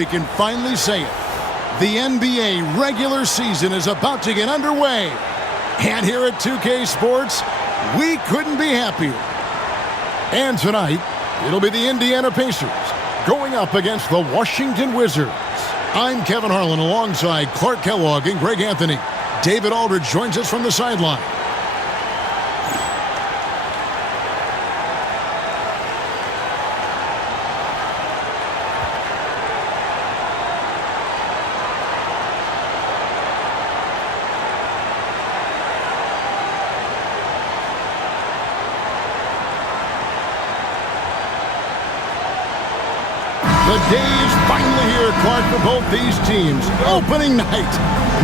we can finally say it. The NBA regular season is about to get underway. And here at 2K Sports, we couldn't be happier. And tonight, it'll be the Indiana Pacers going up against the Washington Wizards. I'm Kevin Harlan alongside Clark Kellogg and Greg Anthony. David Aldridge joins us from the sideline. The day is finally here, Clark, for both these teams. Opening night.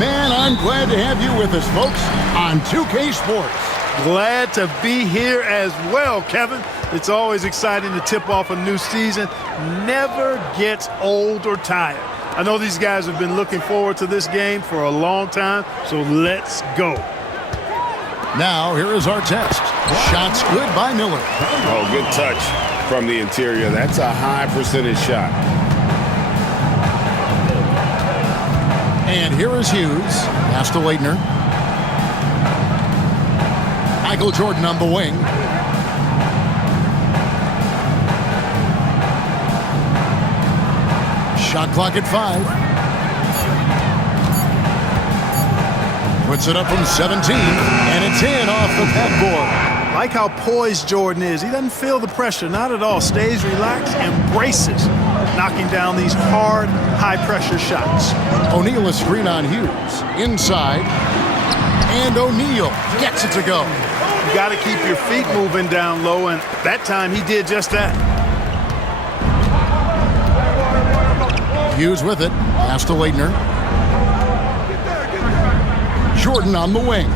Man, I'm glad to have you with us, folks, on 2K Sports. Glad to be here as well, Kevin. It's always exciting to tip off a new season. Never gets old or tired. I know these guys have been looking forward to this game for a long time, so let's go. Now, here is our test. Shots good by Miller. Oh, good touch from the interior. That's a high percentage shot. And here is Hughes. Pass to Leitner. Michael Jordan on the wing. Shot clock at 5. Puts it up from 17, and it's in off the backboard. Like how poised Jordan is. He doesn't feel the pressure, not at all. Stays relaxed, embraces knocking down these hard, high-pressure shots. O'Neal a screen on Hughes. Inside. And O'Neal gets it to go. You got to keep your feet moving down low, and that time he did just that. Hughes with it. Pass to Leitner. Jordan on the wing.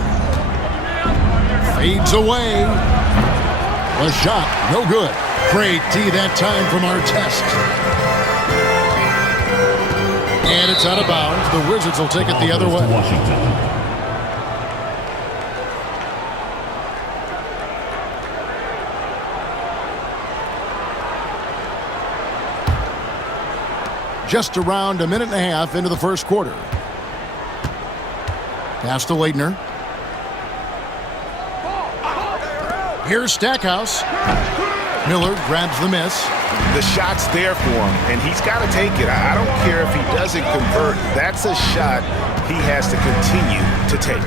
Fades away. The shot, no good. Great D that time from our test. And it's out of bounds. The Wizards will take it the other way. Just around a minute and a half into the first quarter. Pass to Leitner. Here's Stackhouse. Miller grabs the miss. The shot's there for him, and he's got to take it. I don't care if he doesn't convert. That's a shot he has to continue to take.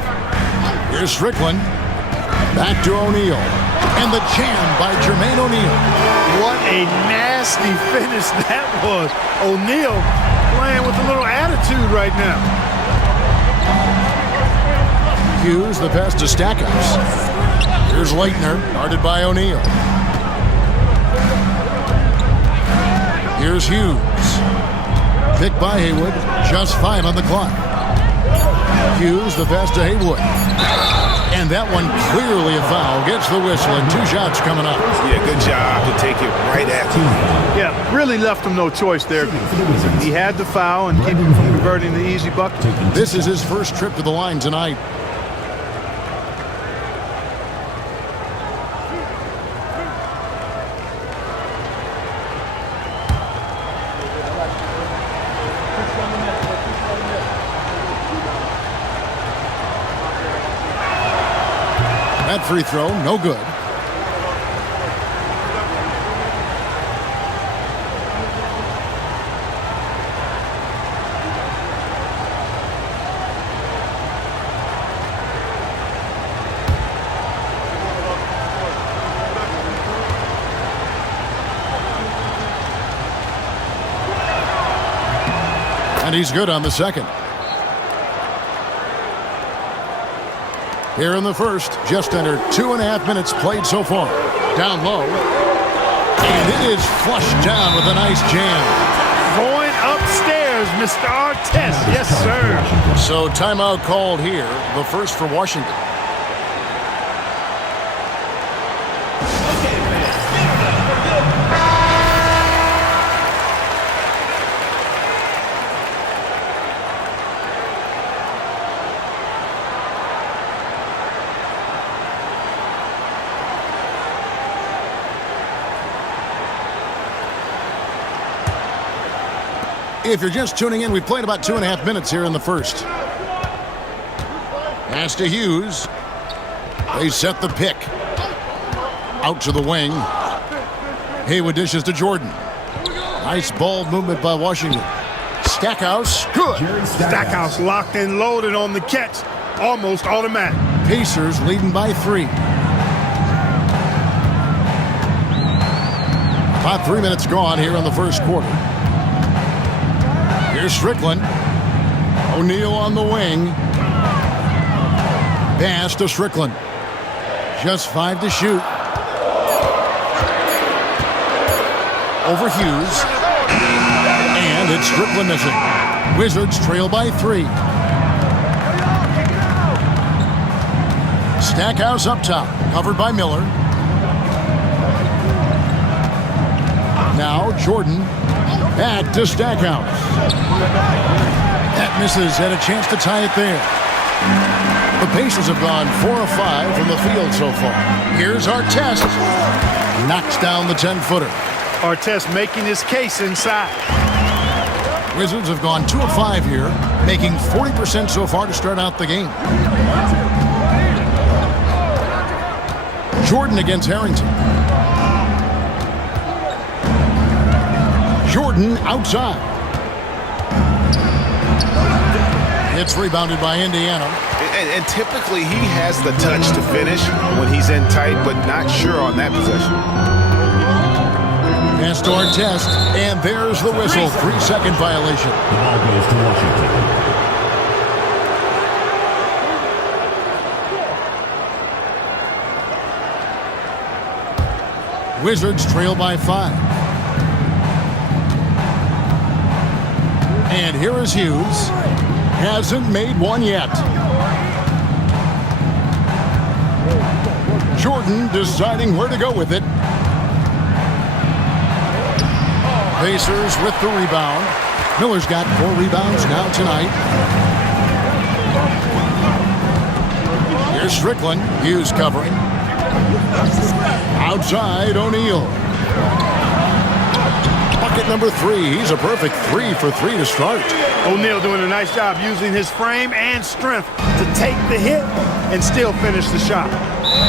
Here's Strickland. Back to O'Neal. And the jam by Jermaine O'Neal. What a nasty finish that was. O'Neal playing with a little attitude right now. Hughes, the pass to Stackhouse. Here's Leitner, guarded by O'Neal. Here's Hughes. Picked by Haywood. Just 5 on the clock. Hughes, the pass to Haywood. And that one clearly a foul. Gets the whistle and 2 shots coming up. Yeah, good job to take it right at him. Yeah, really left him no choice there. He had the foul and keep him from converting the easy bucket. This is his first trip to the line tonight. That free throw, no good. And he's good on the second. Here in the first, just under 2.5 minutes played so far. Down low. And it is flushed down with a nice jam. Going upstairs, Mr. Artest. Yes, sir. So timeout called here, the first for Washington. If you're just tuning in, we've played about 2.5 minutes here in the first. Pass to Hughes. They set the pick. Out to the wing. Haywood dishes to Jordan. Nice ball movement by Washington. Stackhouse, good. Stackhouse locked and loaded on the catch. Almost automatic. Pacers leading by 3. About 3 minutes gone here in the first quarter. Here's Strickland. O'Neal on the wing. Pass to Strickland. Just 5 to shoot. Over Hughes. And it's Strickland missing. Wizards trail by 3. Stackhouse up top. Covered by Miller. Now Jordan. Back to Stackhouse. That misses. Had a chance to tie it there. The Pacers have gone 4 of 5 from the field so far. Here's Artest. Knocks down the 10-footer. Artest making his case inside. Wizards have gone 2 of 5 here, making 40% so far to start out the game. Jordan against Harrington. Jordan outside. It's rebounded by Indiana. And typically he has the touch to finish when he's in tight, but not sure on that possession. Pass to Artest, and there's the whistle. 3-second violation. The ball goes to Washington. Wizards trail by 5. And here is Hughes. Hasn't made one yet. Jordan deciding where to go with it. Pacers with the rebound. Miller's got 4 rebounds now tonight. Here's Strickland. Hughes covering. Outside, O'Neal. Bucket number 3. He's a perfect 3 for 3 to start. O'Neal doing a nice job using his frame and strength to take the hit and still finish the shot.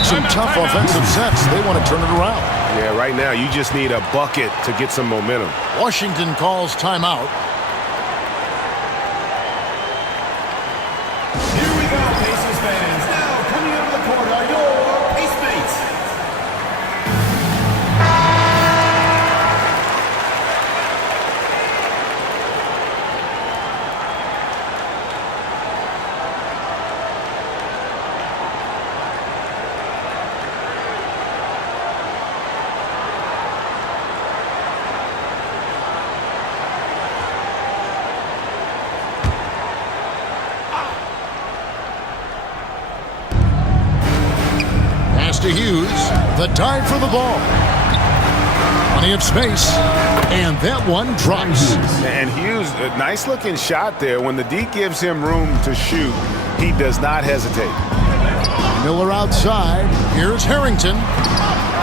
Some tough offensive sets. They want to turn it around. Yeah, right now you just need a bucket to get some momentum. Washington calls timeout. Here we go, Pacers fans. Now coming out of the court are your Pace mates. To Hughes, the dive for the ball. Plenty of space, and that one drops. And Hughes, a nice looking shot there. When the D gives him room to shoot, he does not hesitate. Miller outside. Here's Harrington.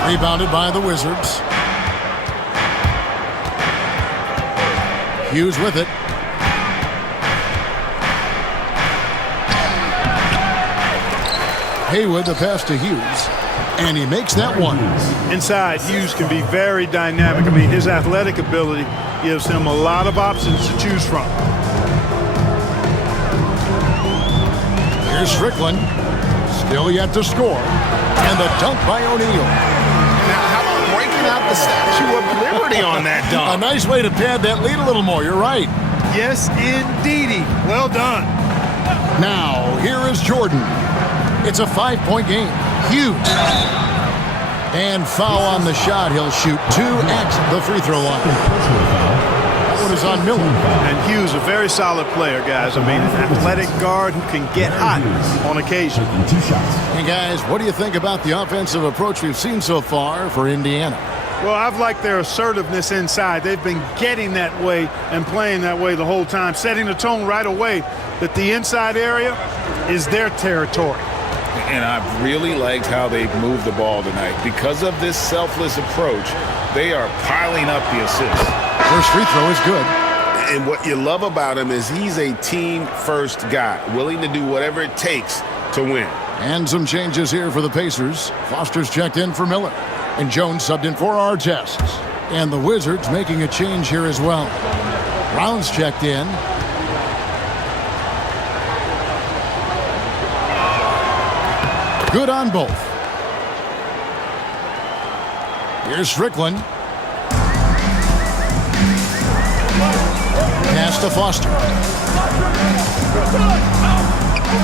Rebounded by the Wizards. Hughes with it. Haywood, the pass to Hughes. And he makes that one. Inside, Hughes can be very dynamic. I mean, his athletic ability gives him a lot of options to choose from. Here's Strickland. Still yet to score. And the dunk by O'Neal. Now, how about breaking out the Statue of Liberty on that A dunk? nice way to pad that lead a little more. You're right. Yes, indeedy. Well done. Now, here is Jordan. It's a 5-point game. Hughes. And foul on the shot. He'll shoot 2 at the free throw line. That one is on Miller. And Hughes, a very solid player, guys. I mean, an athletic guard who can get hot on occasion. Hey, guys, what do you think about the offensive approach we've seen so far for Indiana? Well, I've liked their assertiveness inside. They've been getting that way and playing that way the whole time, setting the tone right away that the inside area is their territory. And I've really liked how they've moved the ball tonight. Because of this selfless approach, they are piling up the assists. First free throw is good. And what you love about him is he's a team-first guy, willing to do whatever it takes to win. And some changes here for the Pacers. Foster's checked in for Miller. And Jones subbed in for Artest. And the Wizards making a change here as well. Brown's checked in. Good on both. Here's Strickland. Pass to Foster.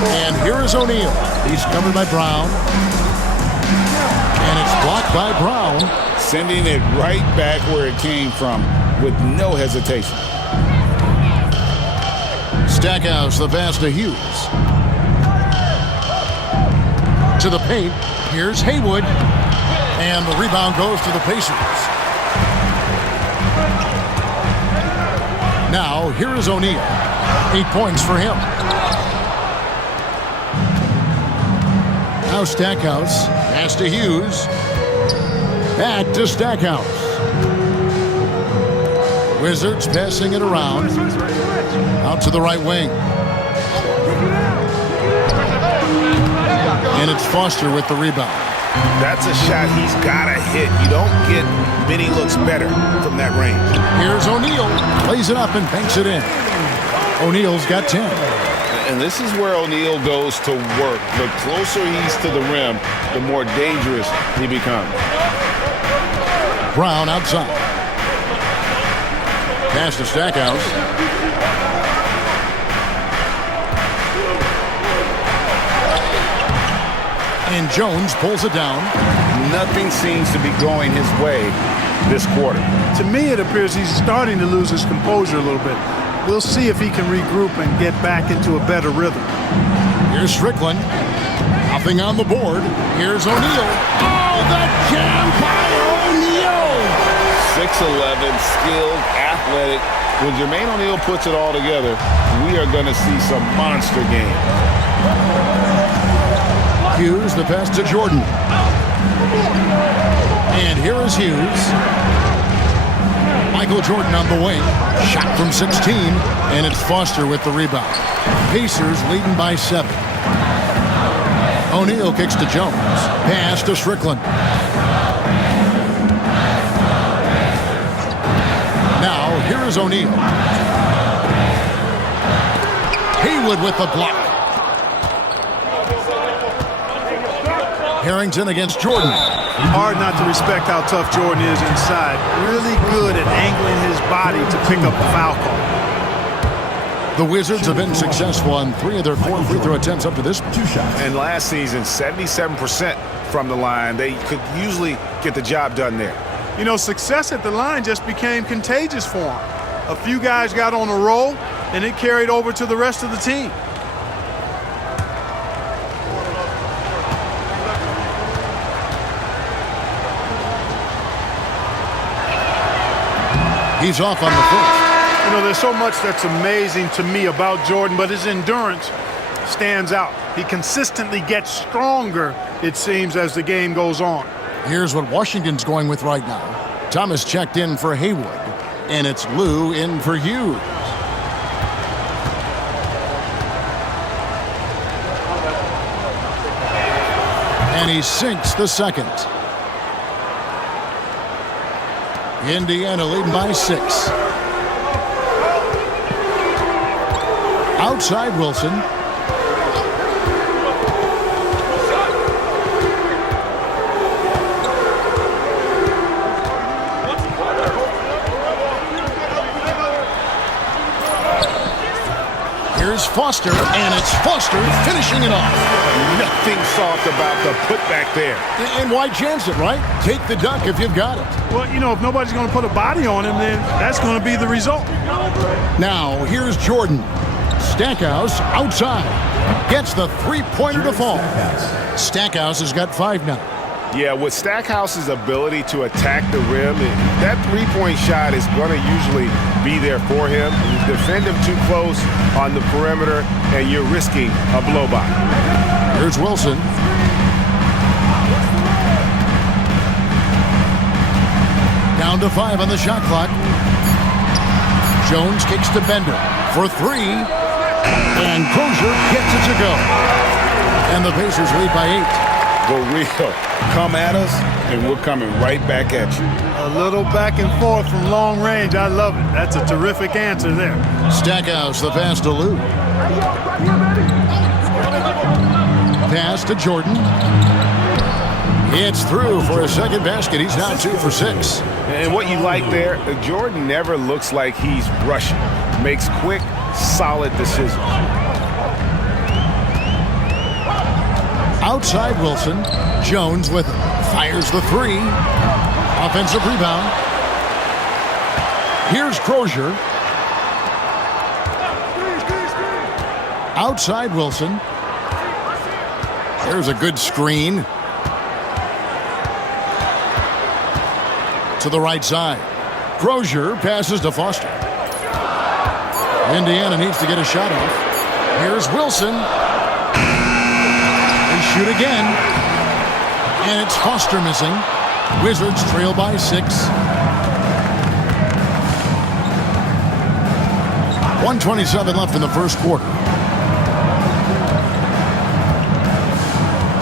And here is O'Neal. He's covered by Brown. And it's blocked by Brown. Sending it right back where it came from with no hesitation. Stackhouse, the pass to Hughes. To the paint. Here's Haywood. And the rebound goes to the Pacers. Now, here is O'Neal. 8 points for him. Now Stackhouse. Pass to Hughes. Back to Stackhouse. Wizards passing it around. Out to the right wing. And it's Foster with the rebound. That's a shot he's got to hit. You don't get many looks better from that range. Here's O'Neal. Plays it up and banks it in. O'Neal's got 10. And this is where O'Neal goes to work. The closer he's to the rim, the more dangerous he becomes. Brown outside. Pass to Stackhouse. And Jones pulls it down. Nothing seems to be going his way this quarter. To me, it appears he's starting to lose his composure a little bit. We'll see if he can regroup and get back into a better rhythm. Here's Strickland. Nothing on the board. Here's O'Neal. Oh, the jam by O'Neal! 6'11", skilled, athletic. When Jermaine O'Neal puts it all together, we are going to see some monster games. Hughes, the pass to Jordan. And here is Hughes. Michael Jordan on the wing. Shot from 16. And it's Foster with the rebound. Pacers leading by 7. O'Neal kicks to Jones. Pass to Strickland. Now, here is O'Neal. Haywood with the block. Harrington against Jordan. Hard not to respect how tough Jordan is inside. Really good at angling his body to pick up the foul call. The Wizards have been successful on 3 of their 4 free throw attempts up to this point. 2 shots. And last season, 77% from the line. They could usually get the job done there. You know, success at the line just became contagious for him. A few guys got on a roll, and it carried over to the rest of the team. He's off on the first. You know, there's so much that's amazing to me about Jordan, but his endurance stands out. He consistently gets stronger, it seems, as the game goes on. Here's what Washington's going with right now. Thomas checked in for Haywood, and it's Lou in for Hughes. And he sinks the second. Indiana leading by 6. Outside Wilson. Here's Foster, and it's Foster finishing it off. Nothing soft about the putback there. And why chance it, right? Take the dunk if you've got it. Well, you know, if nobody's going to put a body on him, then that's going to be the result. Now, here's Jordan. Stackhouse outside. Gets the three-pointer to fall. Stackhouse has got 5 now. Yeah, with Stackhouse's ability to attack the rim, that three-point shot is going to usually be there for him. You defend him too close on the perimeter, and you're risking a blow-by. Here's Wilson. Down to 5 on the shot clock. Jones kicks to Bender for three. And Crozier gets it to go. And the Pacers lead by 8. For real. Come at us, and we're coming right back at you. A little back and forth from long range. I love it. That's a terrific answer there. Stackhouse, the pass to Lou. Pass to Jordan. It's through for a second basket. He's now 2 for 6. And what you like there, Jordan never looks like he's rushing. Makes quick, solid decisions. Outside Wilson. Jones with him. Fires the three. Offensive rebound. Here's Crozier. Outside Wilson. There's a good screen. To the right side. Crozier passes to Foster. Indiana needs to get a shot off. Here's Wilson. They shoot again. And it's Foster missing. Wizards trail by 6. 1:27 left in the first quarter.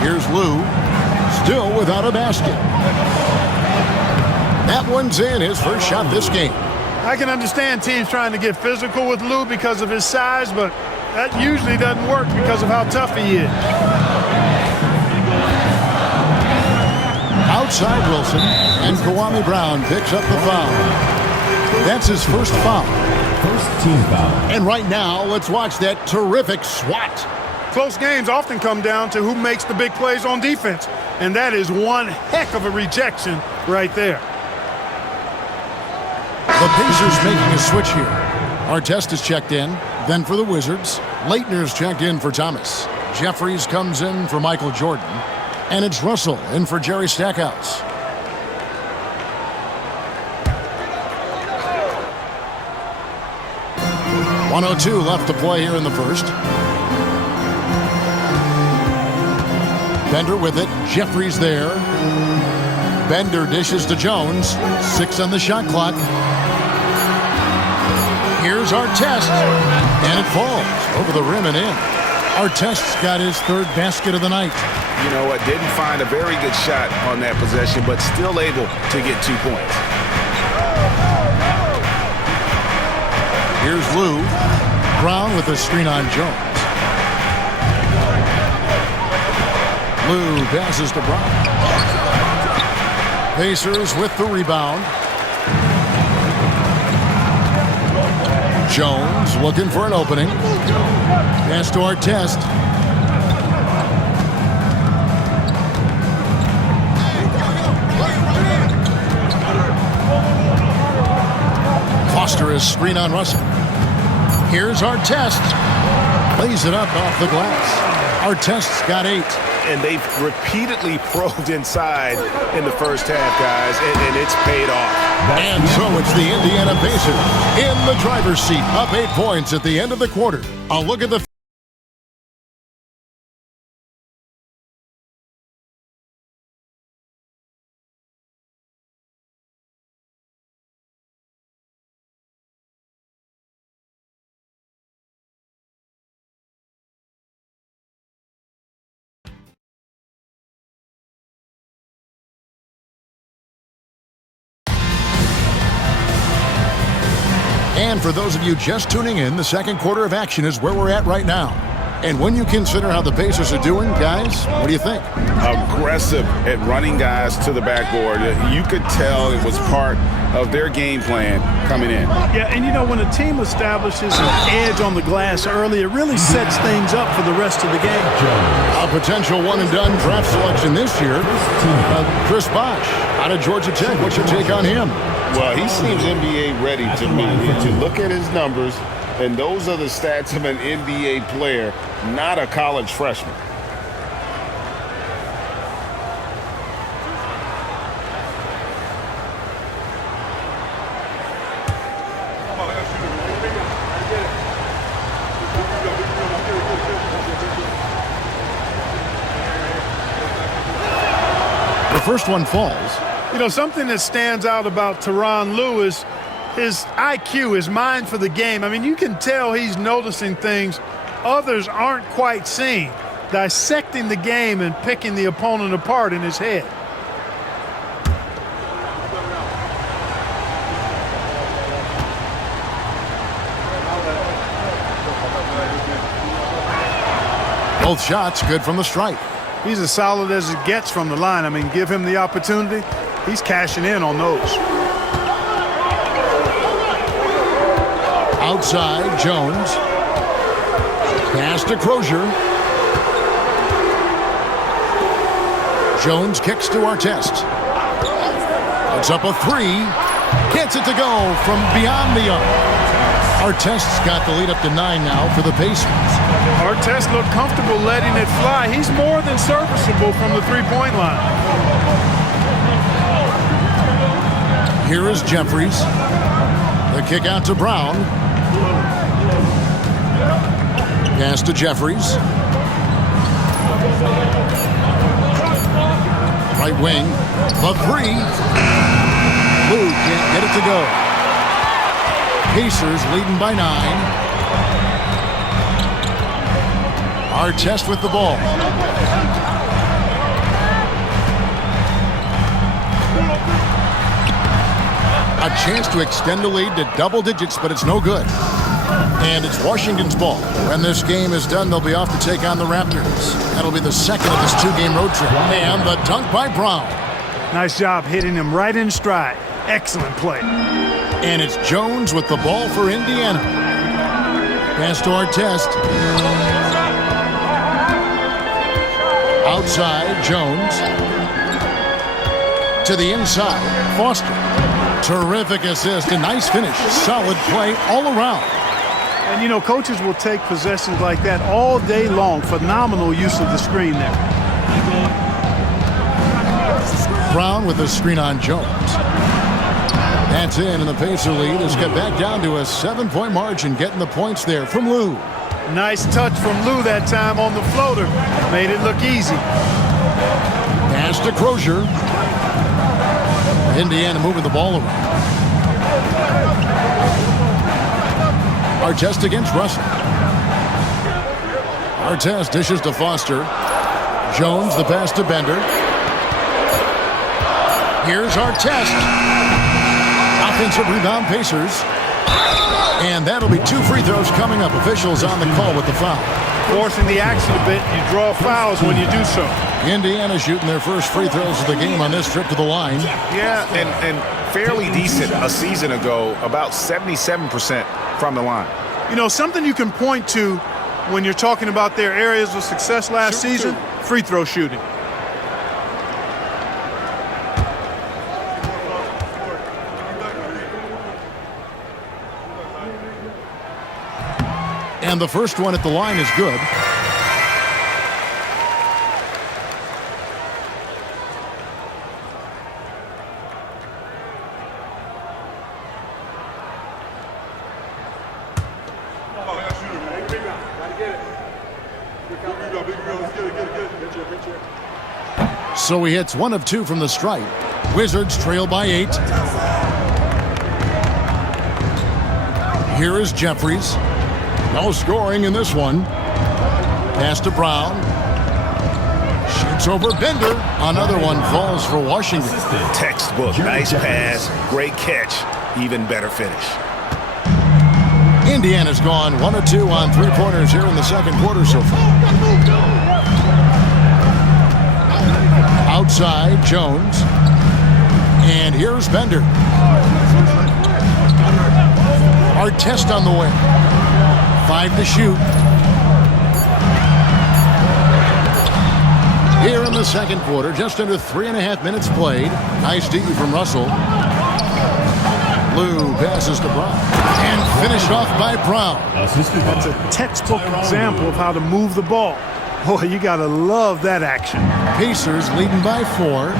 Here's Lou. Still without a basket. That one's in, his first shot this game. I can understand teams trying to get physical with Lou because of his size, but that usually doesn't work because of how tough he is. Outside Wilson, and Kwame Brown picks up the foul. That's his first foul. First team foul. And right now, let's watch that terrific swat. Close games often come down to who makes the big plays on defense, and that is one heck of a rejection right there. The Pacers making a switch here. Artest is checked in. Then for the Wizards, Leitner's checked in for Thomas. Jeffries comes in for Michael Jordan. And it's Russell in for Jerry Stackhouse. .102 left to play here in the first. Bender with it. Jeffries there. Bender dishes to Jones. 6 on the shot clock. Here's Artest. And it falls over the rim and in. Artest's got his third basket of the night. You know what? Didn't find a very good shot on that possession, but still able to get 2 points. Here's Lou. Brown with a screen on Jones. Lou passes to Brown. Pacers with the rebound. Jones looking for an opening. Pass to Artest. Foster is screen on Russell. Here's Artest. Lays it up off the glass. Artest's got 8. And they've repeatedly probed inside in the first half, guys, and it's paid off. And so it's the Indiana Pacers in the driver's seat, up 8 points at the end of the quarter. A look at the And for those of you just tuning in, the second quarter of action is where we're at right now. And when you consider how the Pacers are doing, guys, what do you think? Aggressive at running guys to the backboard. You could tell it was part of their game plan coming in. Yeah, and you know, when a team establishes an edge on the glass early, it really sets things up for the rest of the game. A potential one-and-done draft selection this year, Chris Bosh out of Georgia Tech. What's your take on him? Well, he seems NBA ready to me. If you look at his numbers, and those are the stats of an NBA player, not a college freshman. The first one falls. You know, something that stands out about Tyronn Lue is His IQ, his mind for the game, I mean, you can tell he's noticing things others aren't quite seeing, dissecting the game and picking the opponent apart in his head. Both shots good from the stripe. He's as solid as it gets from the line. I mean, give him the opportunity, he's cashing in on those. Outside, Jones. Pass to Crozier. Jones kicks to Artest. Puts up a three. Gets it to go from beyond the arc. Artest's got the lead up to 9 now for the Pacers. Artest looked comfortable letting it fly. He's more than serviceable from the three-point line. Here is Jeffries. The kick out to Brown. Pass to Jeffries. Right wing. The three. Lou can't get it to go. Pacers leading by 9. Artest with the ball. A chance to extend the lead to double digits, but it's no good. And it's Washington's ball. When this game is done, they'll be off to take on the Raptors. That'll be the second of this 2-game road trip. And the dunk by Brown. Nice job hitting him right in stride. Excellent play. And it's Jones with the ball for Indiana. Pass to Artest. Outside, Jones. To the inside, Foster. Terrific assist, a nice finish. Solid play all around. And, you know, coaches will take possessions like that all day long. Phenomenal use of the screen there. Brown with the screen on Jones. That's in, and the Pacer lead is cut back down to a 7-point margin, getting the points there from Lou. Nice touch from Lou that time on the floater. Made it look easy. Pass to Crozier. Indiana moving the ball around. Artest against Russell. Artest dishes to Foster. Jones the pass to Bender. Here's Artest. Offensive rebound, Pacers. And that'll be 2 free throws coming up. Officials on the call with the foul. Forcing the action a bit, you draw fouls when you do so. Indiana shooting their first free throws of the game on this trip to the line. Yeah, and fairly decent a season ago, about 77% from the line. You know, something you can point to when you're talking about their areas of success last season, free throw shooting. And the first one at the line is good. So he hits 1 of 2 from the stripe. Wizards trail by 8. Here is Jeffries. No scoring in this one. Pass to Brown. Shoots over Bender. Another one falls for Washington. Textbook, nice pass, great catch, even better finish. Indiana's gone 1 of 2 on 3-pointers here in the second quarter so far. Outside, Jones. And here's Bender. Artest on the way. 5 to shoot. Here in the second quarter, just under 3.5 minutes played. Nice D from Russell. Lou passes to Brown. And finished off by Brown. That's a textbook example of how to move the ball. Boy, you got to love that action. Pacers leading by 4.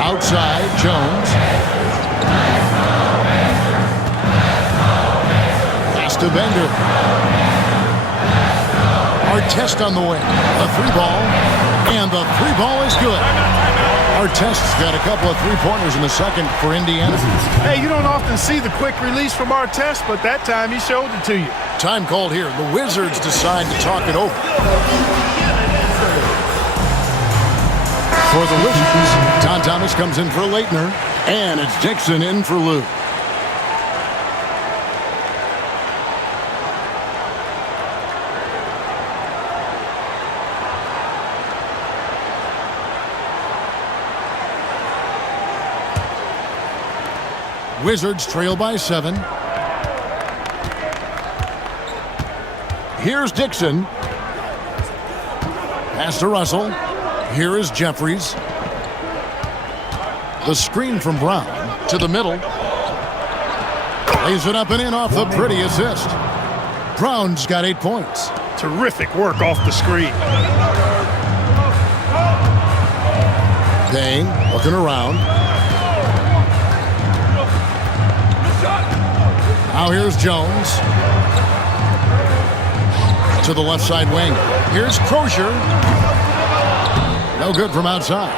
Outside, Jones. Pass to Bender. Artest on the way. The 3 ball. And the 3 ball is good. Artest's got a couple of three-pointers in the second for Indiana. Hey, you don't often see the quick release from Artest, but that time he showed it to you. Time called here. The Wizards decide to talk it over. For the Wizards, Tom Thomas comes in for Leitner, and it's Dixon in for Lou. Wizards trail by 7. Here's Dixon. Pass to Russell. Here is Jeffries. The screen from Brown to the middle. Lays it up and in off the pretty assist. Brown's got 8 points. Terrific work off the screen. Dang, looking around. Now here's Jones. To the left side wing. Here's Crozier. No good from outside.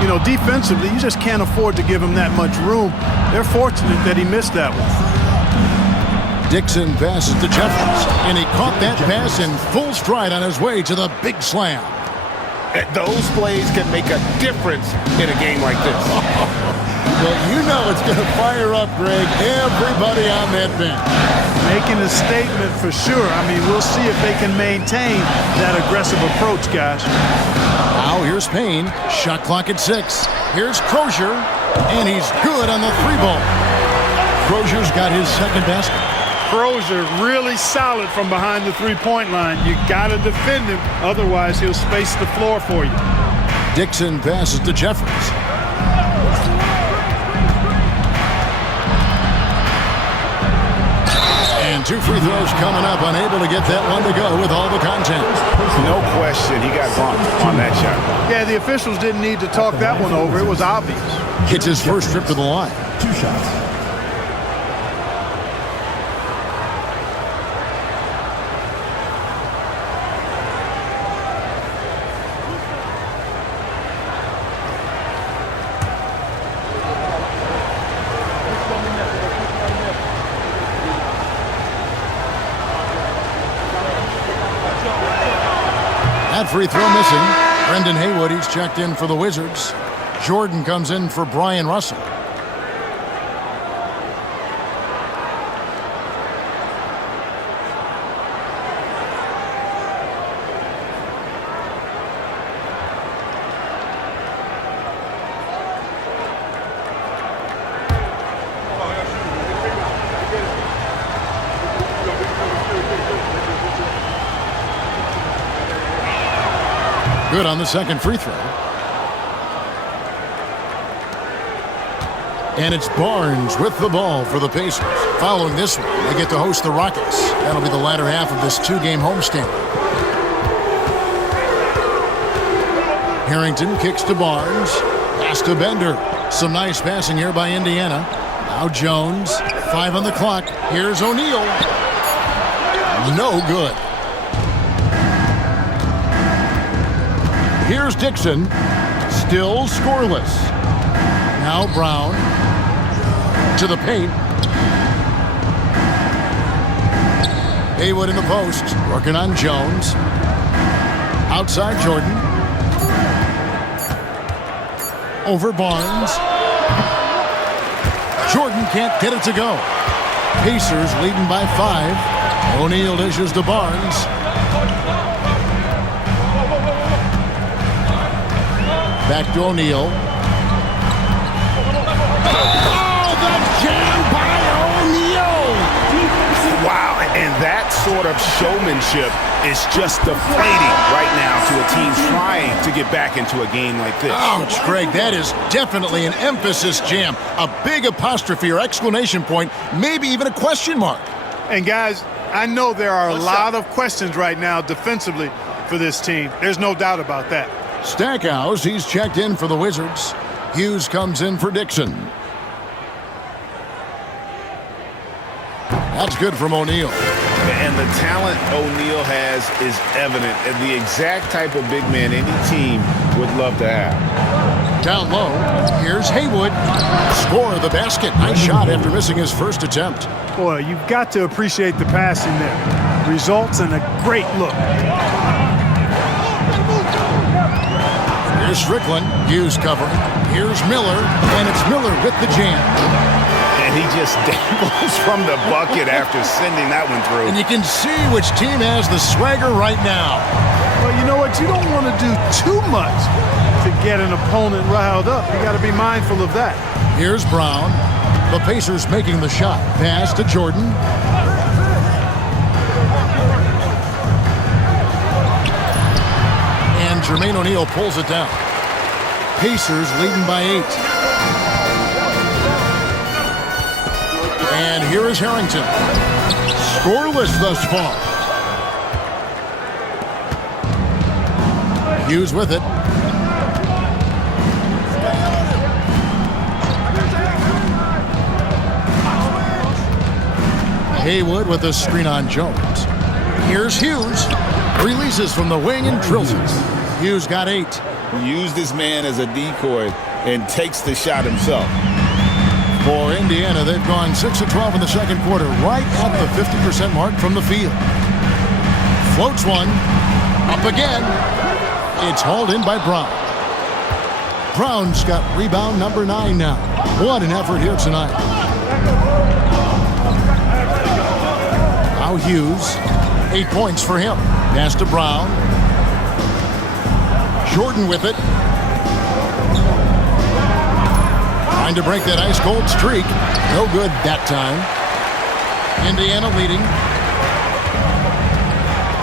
You know, defensively, you just can't afford to give him that much room. They're fortunate that he missed that one. Dixon passes to Jeffries, and he caught that pass in full stride on his way to the big slam. Those plays can make a difference in a game like this. Well, you know it's going to fire up, Greg, everybody on that bench. Making a statement for sure. I mean, we'll see if they can maintain that aggressive approach, guys. Now here's Payne. Shot clock at 6. Here's Crozier, and he's good on the 3-ball. Crozier's got his second basket. Crozier really solid from behind the three-point line. You got to defend him, otherwise he'll space the floor for you. Dixon passes to Jeffries. And 2 free throws coming up, unable to get that one to go with all the content. No question, he got bumped on that shot. Yeah, the officials didn't need to talk that one over. It was obvious. Hits his first trip to the line. 2 shots. That free throw missing. Brendan Haywood, he's checked in for the Wizards. Jordan comes in for Brian Russell. Good on the second free throw. And it's Barnes with the ball for the Pacers. Following this one, they get to host the Rockets. That'll be the latter half of this 2-game homestand. Harrington kicks to Barnes. Pass to Bender. Some nice passing here by Indiana. Now Jones. 5 on the clock. Here's O'Neal. No good. Here's Dixon, still scoreless. Now Brown to the paint. Haywood in the post, working on Jones. Outside Jordan. Over Barnes. Jordan can't get it to go. Pacers leading by 5. O'Neal dishes to Barnes. Back to O'Neal. Oh, the jam by O'Neal! Wow, and that sort of showmanship is just deflating right now to a team trying to get back into a game like this. Ouch, Greg, that is definitely an emphasis jam. A big apostrophe or exclamation point, maybe even a question mark. And guys, I know there are a lot of questions right now defensively for this team. There's no doubt about that. Stackhouse, he's checked in for the Wizards. Hughes comes in for Dixon. That's good from O'Neal. And the talent O'Neal has is evident, and the exact type of big man any team would love to have. Down low, here's Haywood. Score the basket. Nice shot after missing his first attempt. Boy, you've got to appreciate the passing there. Results in a great look. Here's Strickland. Hughes covering. Here's Miller, and it's Miller with the jam. And he just dangles from the bucket after sending that one through. And you can see which team has the swagger right now. Well, you know what? You don't want to do too much to get an opponent riled up. You got to be mindful of that. Here's Brown. The Pacers making the shot. Pass to Jordan. And Jermaine O'Neal pulls it down. Pacers leading by 8. And here is Harrington. Scoreless thus far. Hughes with it. Haywood with a screen on Jones. Here's Hughes. Releases from the wing and drills it. Hughes got 8. Used this man as a decoy and takes the shot himself. For Indiana, they've gone 6 of 12 in the second quarter, right at the 50% mark from the field. Floats one. Up again. It's hauled in by Brown. Brown's got rebound number 9 now. What an effort here tonight. Now Hughes. 8 points for him. Pass to Brown. Jordan with it. Trying to break that ice-cold streak. No good that time. Indiana leading.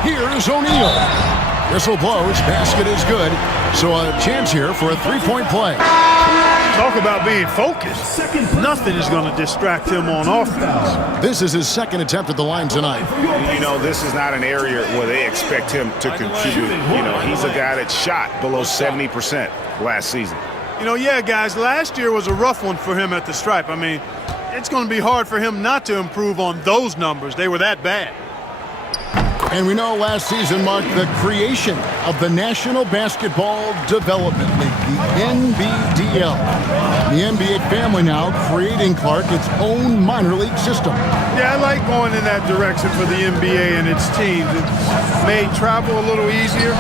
Here's O'Neal. Whistle blows. Basket is good. So a chance here for a 3-point play. Talk about being focused. Nothing is going to distract him on offense. This is his second attempt at the line tonight. You know, this is not an area where they expect him to contribute. You know, he's a guy that shot below 70% last season. You know, yeah, guys, last year was a rough one for him at the stripe. I mean, it's going to be hard for him not to improve on those numbers. They were that bad. And we know last season marked the creation of the National Basketball Development League, the NBDL. The NBA family now creating, Clark, its own minor league system. Yeah, I like going in that direction for the NBA and its teams. It's made travel a little easier.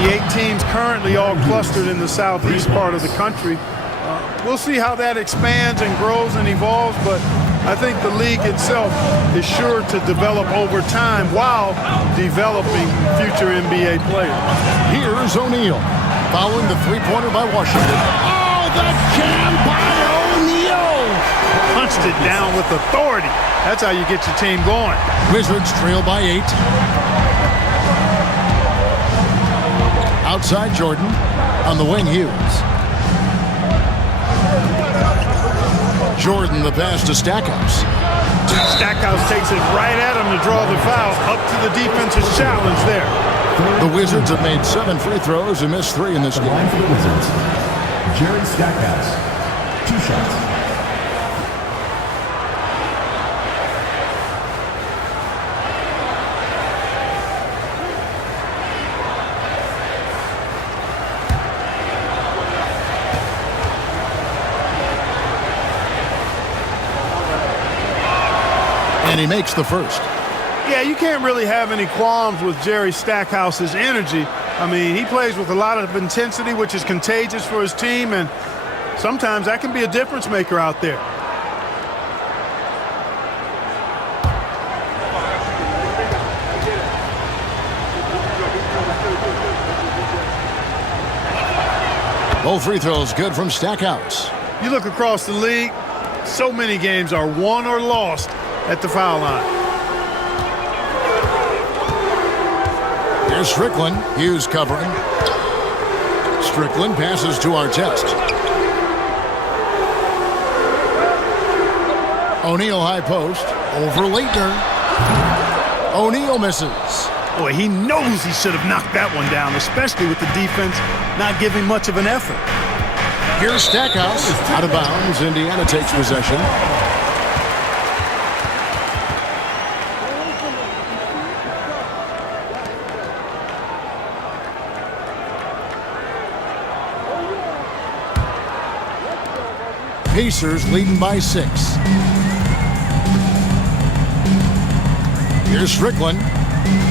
The 8 teams currently all clustered in the southeast part of the country. We'll see how that expands and grows and evolves, but I think the league itself is sure to develop over time while developing future NBA players. Here's O'Neal, following the three-pointer by Washington. Oh, the jam by O'Neal! Punched it down with authority. That's how you get your team going. Wizards trail by 8. Outside Jordan, on the wing Hughes. Jordan, the pass to Stackhouse. Stackhouse takes it right at him to draw the foul. Up to the defense's challenge there. The Wizards have made 7 free throws and missed 3 in this game. Line for the Wizards. Jerry Stackhouse. 2 shots. And he makes the first. Yeah, you can't really have any qualms with Jerry Stackhouse's energy. I mean, he plays with a lot of intensity, which is contagious for his team, and sometimes that can be a difference maker out there. Both free throws good from Stackhouse. You look across the league, so many games are won or lost at the foul line. Here's Strickland. Hughes covering. Strickland passes to Artest. O'Neal high post. Over Leitner. O'Neal misses. Boy, he knows he should have knocked that one down, especially with the defense not giving much of an effort. Here's Stackhouse. Out of bounds. Indiana takes possession. Pacers leading by 6. Here's Strickland.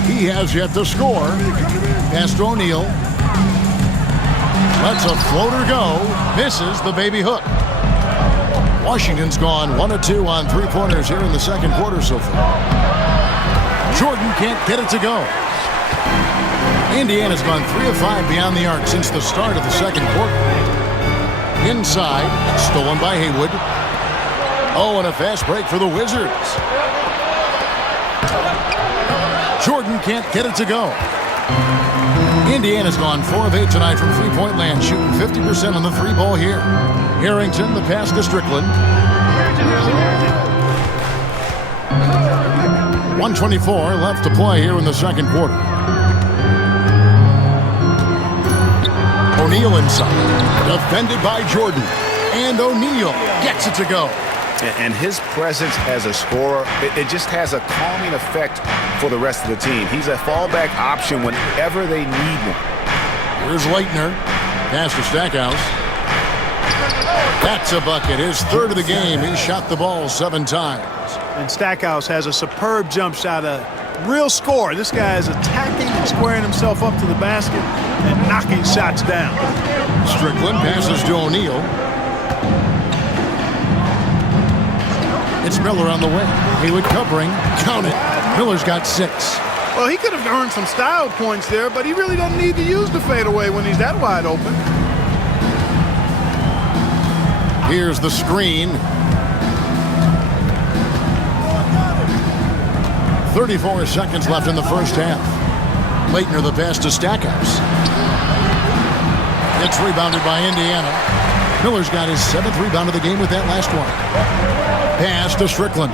He has yet to score. Pass to O'Neal. Lets a floater go. Misses the baby hook. Washington's gone 1 of 2 on three-pointers here in the second quarter so far. Jordan can't get it to go. Indiana's gone 3 of 5 beyond the arc since the start of the second quarter. Inside, stolen by Haywood. Oh, and a fast break for the Wizards. Jordan can't get it to go. Indiana's gone 4 of 8 tonight from three-point land, shooting 50% on the three ball here. Harrington, the pass to Strickland. 1:24 left to play here in the second quarter. O'Neal inside. Defended by Jordan. And O'Neal gets it to go. And his presence as a scorer, it just has a calming effect for the rest of the team. He's a fallback option whenever they need one. Here's Leitner. Pass to Stackhouse. That's a bucket. His third of the game. He shot the ball 7 times. And Stackhouse has a superb jump shot, a real scorer. This guy is attacking and squaring himself up to the basket and knocking shots down. Strickland passes to O'Neal. It's Miller on the way. Haywood covering. Count it. Miller's got 6. Well, he could have earned some style points there, but he really doesn't need to use the fadeaway when he's that wide open. Here's the screen. 34 seconds left in the first half. Leitner the pass to Stackhouse. It's rebounded by Indiana. Miller's got his 7th rebound of the game with that last one. Pass to Strickland.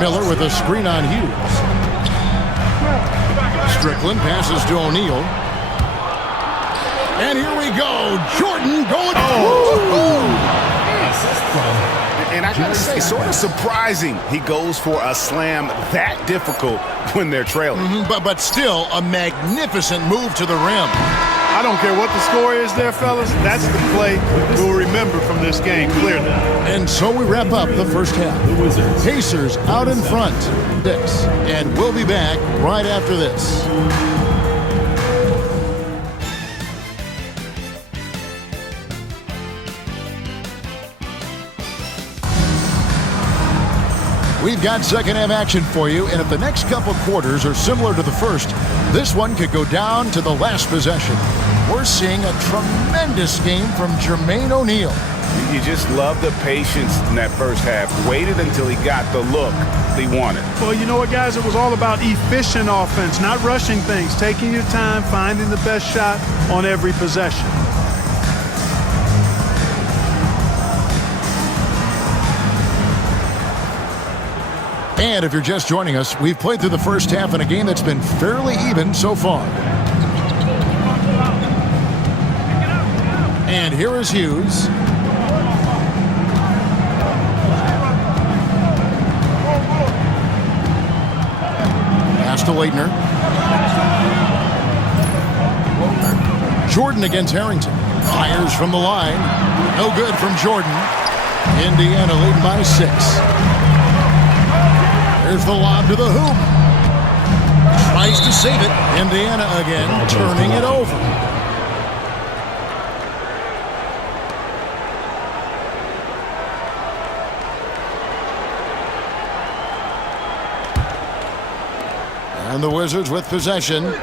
Miller with a screen on Hughes. Strickland passes to O'Neal. And here we go. Jordan going. And I gotta say, sort of surprising he goes for a slam that difficult when they're trailing. But still a magnificent move to the rim. I don't care what the score is there, fellas. That's the play we'll remember from this game clearly. And so we wrap up the first half. Pacers out in front. And we'll be back right after this. We've got second half action for you, and if the next couple quarters are similar to the first, this one could go down to the last possession. We're seeing a tremendous game from Jermaine O'Neal. You just love the patience in that first half. Waited until he got the look he wanted. Well, you know what, guys? It was all about efficient offense, not rushing things, taking your time, finding the best shot on every possession. And if you're just joining us, we've played through the first half in a game that's been fairly even so far. And here is Hughes. Pass to Leitner. Jordan against Harrington. Fires from the line. No good from Jordan. Indiana leading by 6. There's the lob to the hoop. Tries to save it. Indiana again turning it over. And the Wizards with possession.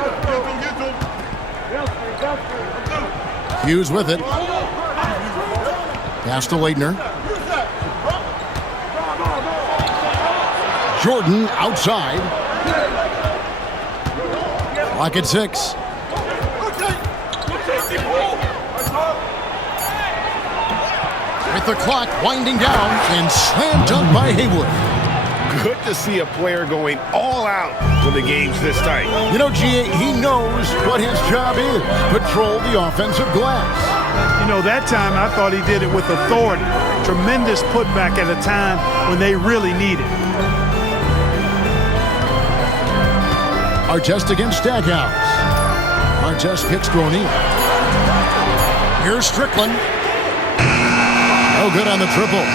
Hughes with it. Pass to Leitner. Jordan outside. Clock at 6. With the clock winding down and slam dunk by Haywood. Good to see a player going all out when the game's this tight. You know, G.A., he knows what his job is. Patrol the offensive glass. You know, that time I thought he did it with authority. Tremendous putback at a time when they really need it. Artest against Stackhouse. Artest kicks to O'Neal. Here's Strickland. No good on the triple.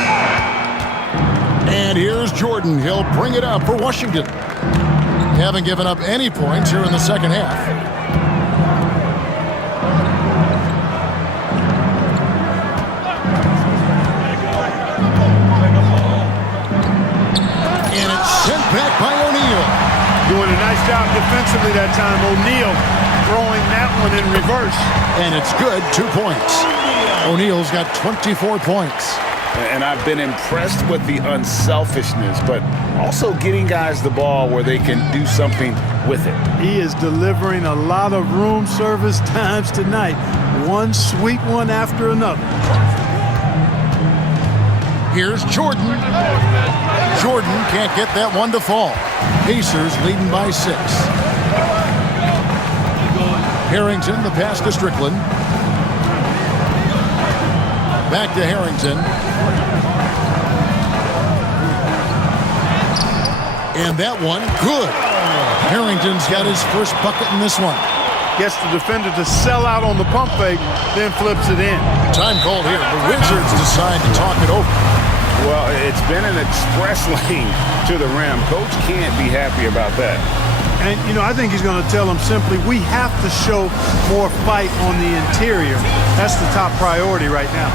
And here's Jordan. He'll bring it up for Washington. Haven't given up any points here in the second half. And it's sent back by O'Neal. Doing a nice job defensively that time. O'Neal throwing that one in reverse. And it's good, 2 points. O'Neal's got 24 points. And I've been impressed with the unselfishness, but also getting guys the ball where they can do something with it. He is delivering a lot of room service times tonight. One sweet one after another. Here's Jordan. Jordan can't get that one to fall. Pacers leading by 6. Harrington, the pass to Strickland. Back to Harrington. And that one, good. Harrington's got his first bucket in this one. Gets the defender to sell out on the pump fake, then flips it in. Time called here. The Wizards decide to talk it over. Well, it's been an express lane to the rim. Coach can't be happy about that. And, you know, I think he's going to tell them simply, we have to show more fight on the interior. That's the top priority right now.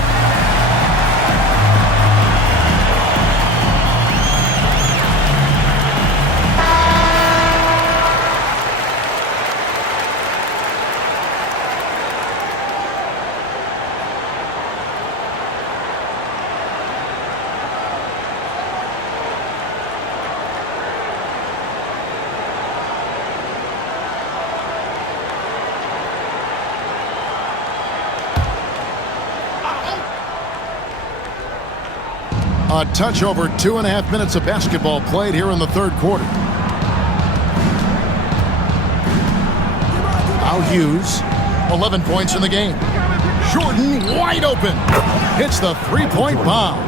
A touch over 2.5 minutes of basketball played here in the third quarter. Now Hughes, 11 points in the game. Jordan wide open. Hits the three-point bomb.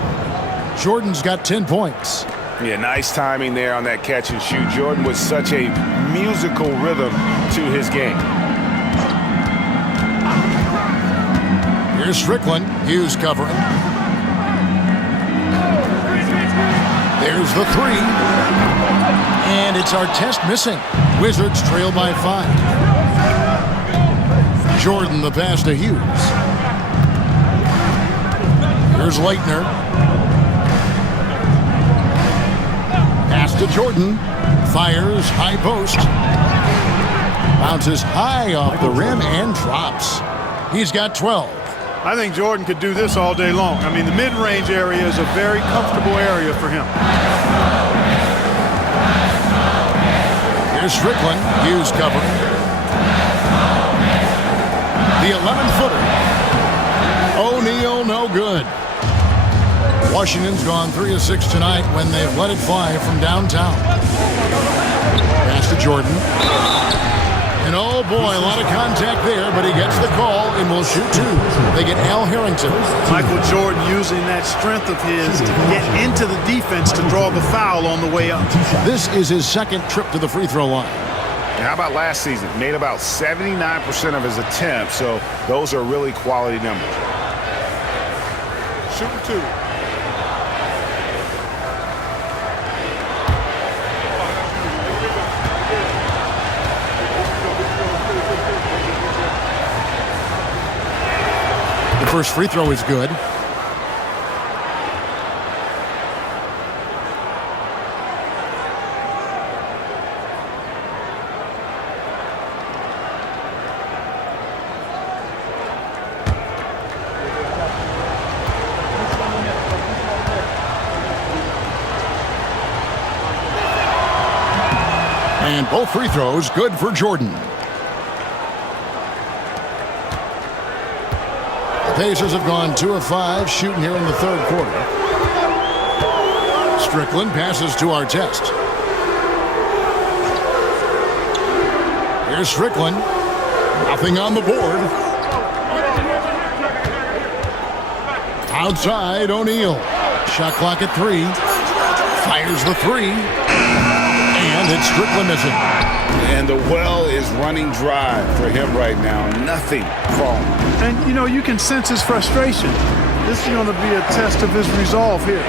Jordan's got 10 points. Yeah, nice timing there on that catch and shoot. Jordan with such a musical rhythm to his game. Here's Strickland. Hughes covering. There's the three. And it's Artest missing. Wizards trail by 5. Jordan the pass to Hughes. Here's Leitner. Pass to Jordan. Fires high post. Bounces high off the rim and drops. He's got 12. I think Jordan could do this all day long. I mean, the mid-range area is a very comfortable area for him. Here's Strickland. Hughes covering. The 11-footer. O'Neal, no good. Washington's gone 3 of 6 tonight when they've let it fly from downtown. Pass to Jordan. And oh boy, a lot of contact there, but he gets the call and will shoot 2. They get Al Harrington. Michael Jordan using that strength of his to get into the defense to draw the foul on the way up. This is his second trip to the free throw line. And how about last season? Made about 79% of his attempts, so those are really quality numbers. Shooting 2. The first free throw is good. And both free throws good for Jordan. The Pacers have gone 2 of 5 shooting here in the third quarter. Strickland passes to Artest. Here's Strickland. Nothing on the board. Outside, O'Neal. Shot clock at 3. Fires the 3. And Did Strickland miss it? And the well is running dry for him right now. Nothing falling. And, you know, you can sense his frustration. This is going to be a test of his resolve here.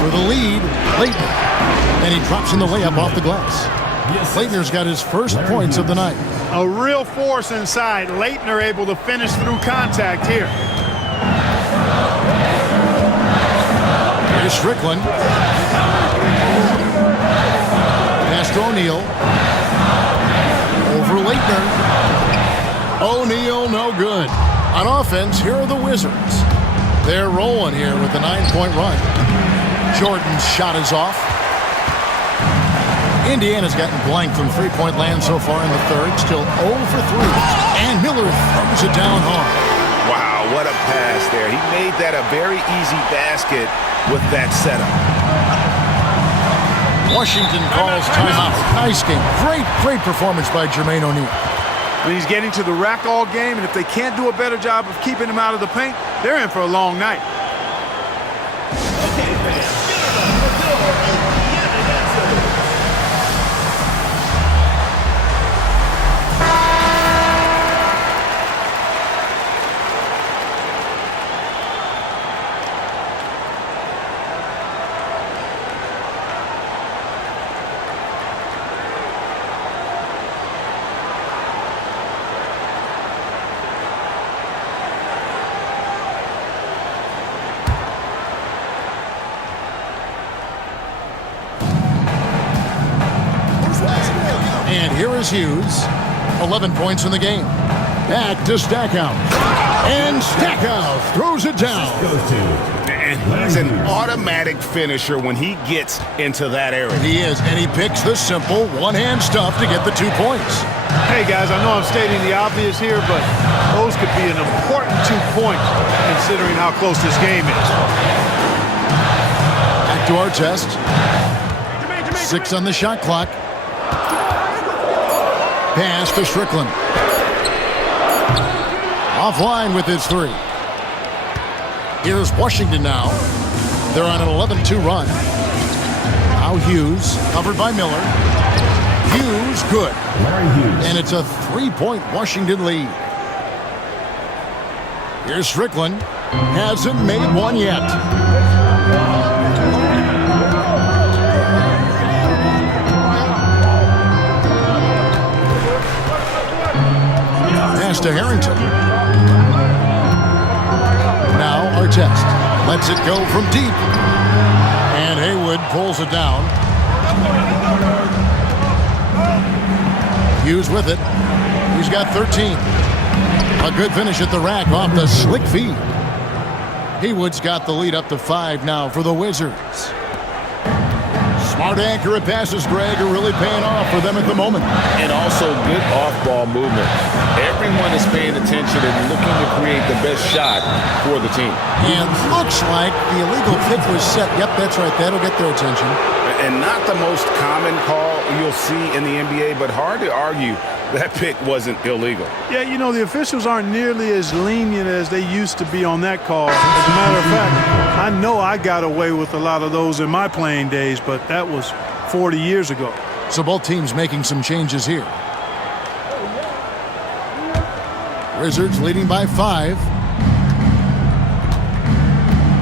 For the lead, Leitner. And he drops in the layup off the glass. Leitner's got his first points of the night. A real force inside. Leitner able to finish through contact here. Here's Strickland. Pass to O'Neal. Over Leitner. O'Neal, no good. On offense, here are the Wizards. They're rolling here with a 9-point run. Jordan's shot is off. Indiana's gotten blank from three-point land so far in the third. Still 0 for 3. And Miller throws it down hard. Wow, what a pass there. He made that a very easy basket with that setup. Washington calls timeout. Nice game. Great performance by Jermaine O'Neal. I mean, he's getting to the rack all game, and if they can't do a better job of keeping him out of the paint, they're in for a long night. And here is Hughes. 11 points in the game. Back to Stackhouse. And Stackhouse throws it down. And he's an automatic finisher when he gets into that area. He is, and he picks the simple one-hand stuff to get the 2 points. Hey, guys, I know I'm stating the obvious here, but those could be an important 2 points considering how close this game is. Back to our test. 6 on the shot clock. Pass to Strickland. Offline with his 3. Here's Washington now. They're on an 11-2 run. Now Hughes, covered by Miller. Hughes, good. And it's a 3-point Washington lead. Here's Strickland. Hasn't made one yet. Pass to Harrington. Now Artest lets it go from deep. And Haywood pulls it down. Hughes with it. He's got 13. A good finish at the rack off the slick feed. Haywood's got the lead up to 5 now for the Wizards. Smart accurate passes, Greg, are really paying off for them at the moment. And also good off-ball movement. Everyone is paying attention and looking to create the best shot for the team. And looks like the illegal kick was set. Yep, that's right. That'll get their attention. And not the most common call you'll see in the NBA, but hard to argue that pick wasn't illegal. Yeah, you know, the officials aren't nearly as lenient as they used to be on that call. As a matter of fact, I know I got away with a lot of those in my playing days, but that was 40 years ago. So both teams making some changes here. Wizards leading by 5.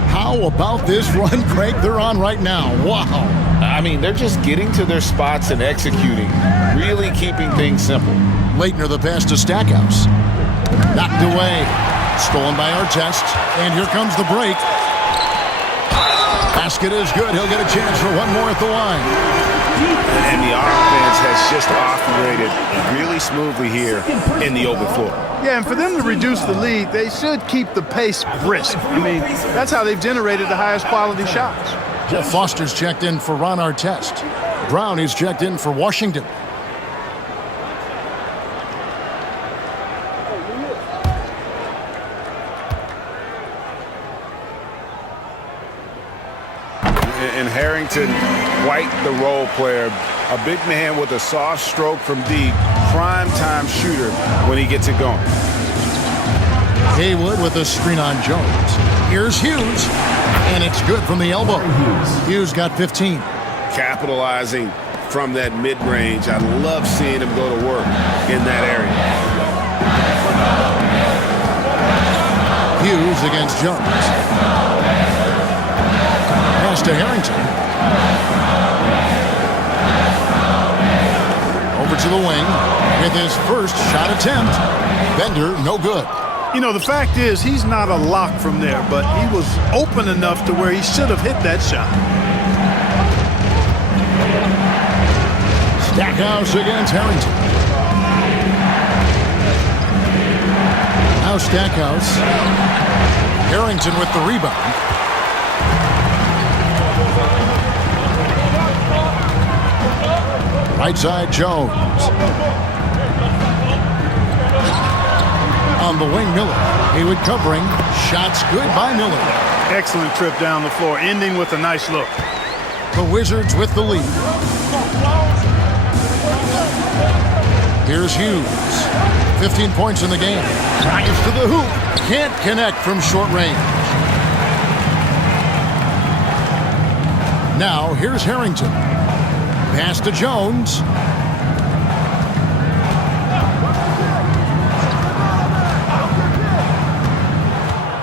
How about this run, Craig, they're on right now? Wow. I mean, they're just getting to their spots and executing, really keeping things simple. Leitner the pass to Stackhouse. Knocked away. Stolen by Artest. And here comes the break. Basket is good. He'll get a chance for one more at the line. And the offense has just operated really smoothly here in the open floor. Yeah, and for them to reduce the lead, they should keep the pace brisk. I mean, that's how they've generated the highest quality shots. Jeff Foster's checked in for Ron Artest. Brown is checked in for Washington. And Harrington, quite the role player. A big man with a soft stroke from deep. Prime time shooter when he gets it going. Haywood with a screen on Jones. Here's Hughes. And it's good from the elbow. Hughes got 15. Capitalizing from that mid-range. I love seeing him go to work in that area. Hughes against Jones. Pass to Harrington. Over to the wing with his first shot attempt. Bender, no good. You know, the fact is he's not a lock from there, but he was open enough to where he should have hit that shot. Stackhouse against Harrington. Now Stackhouse. Harrington with the rebound. Right side, Jones. On the wing, Miller. Haywood covering. Shots good by Miller. Excellent trip down the floor, ending with a nice look. The Wizards with the lead. Here's Hughes. 15 points in the game. Drives to the hoop. Can't connect from short range. Now here's Harrington. Pass to Jones.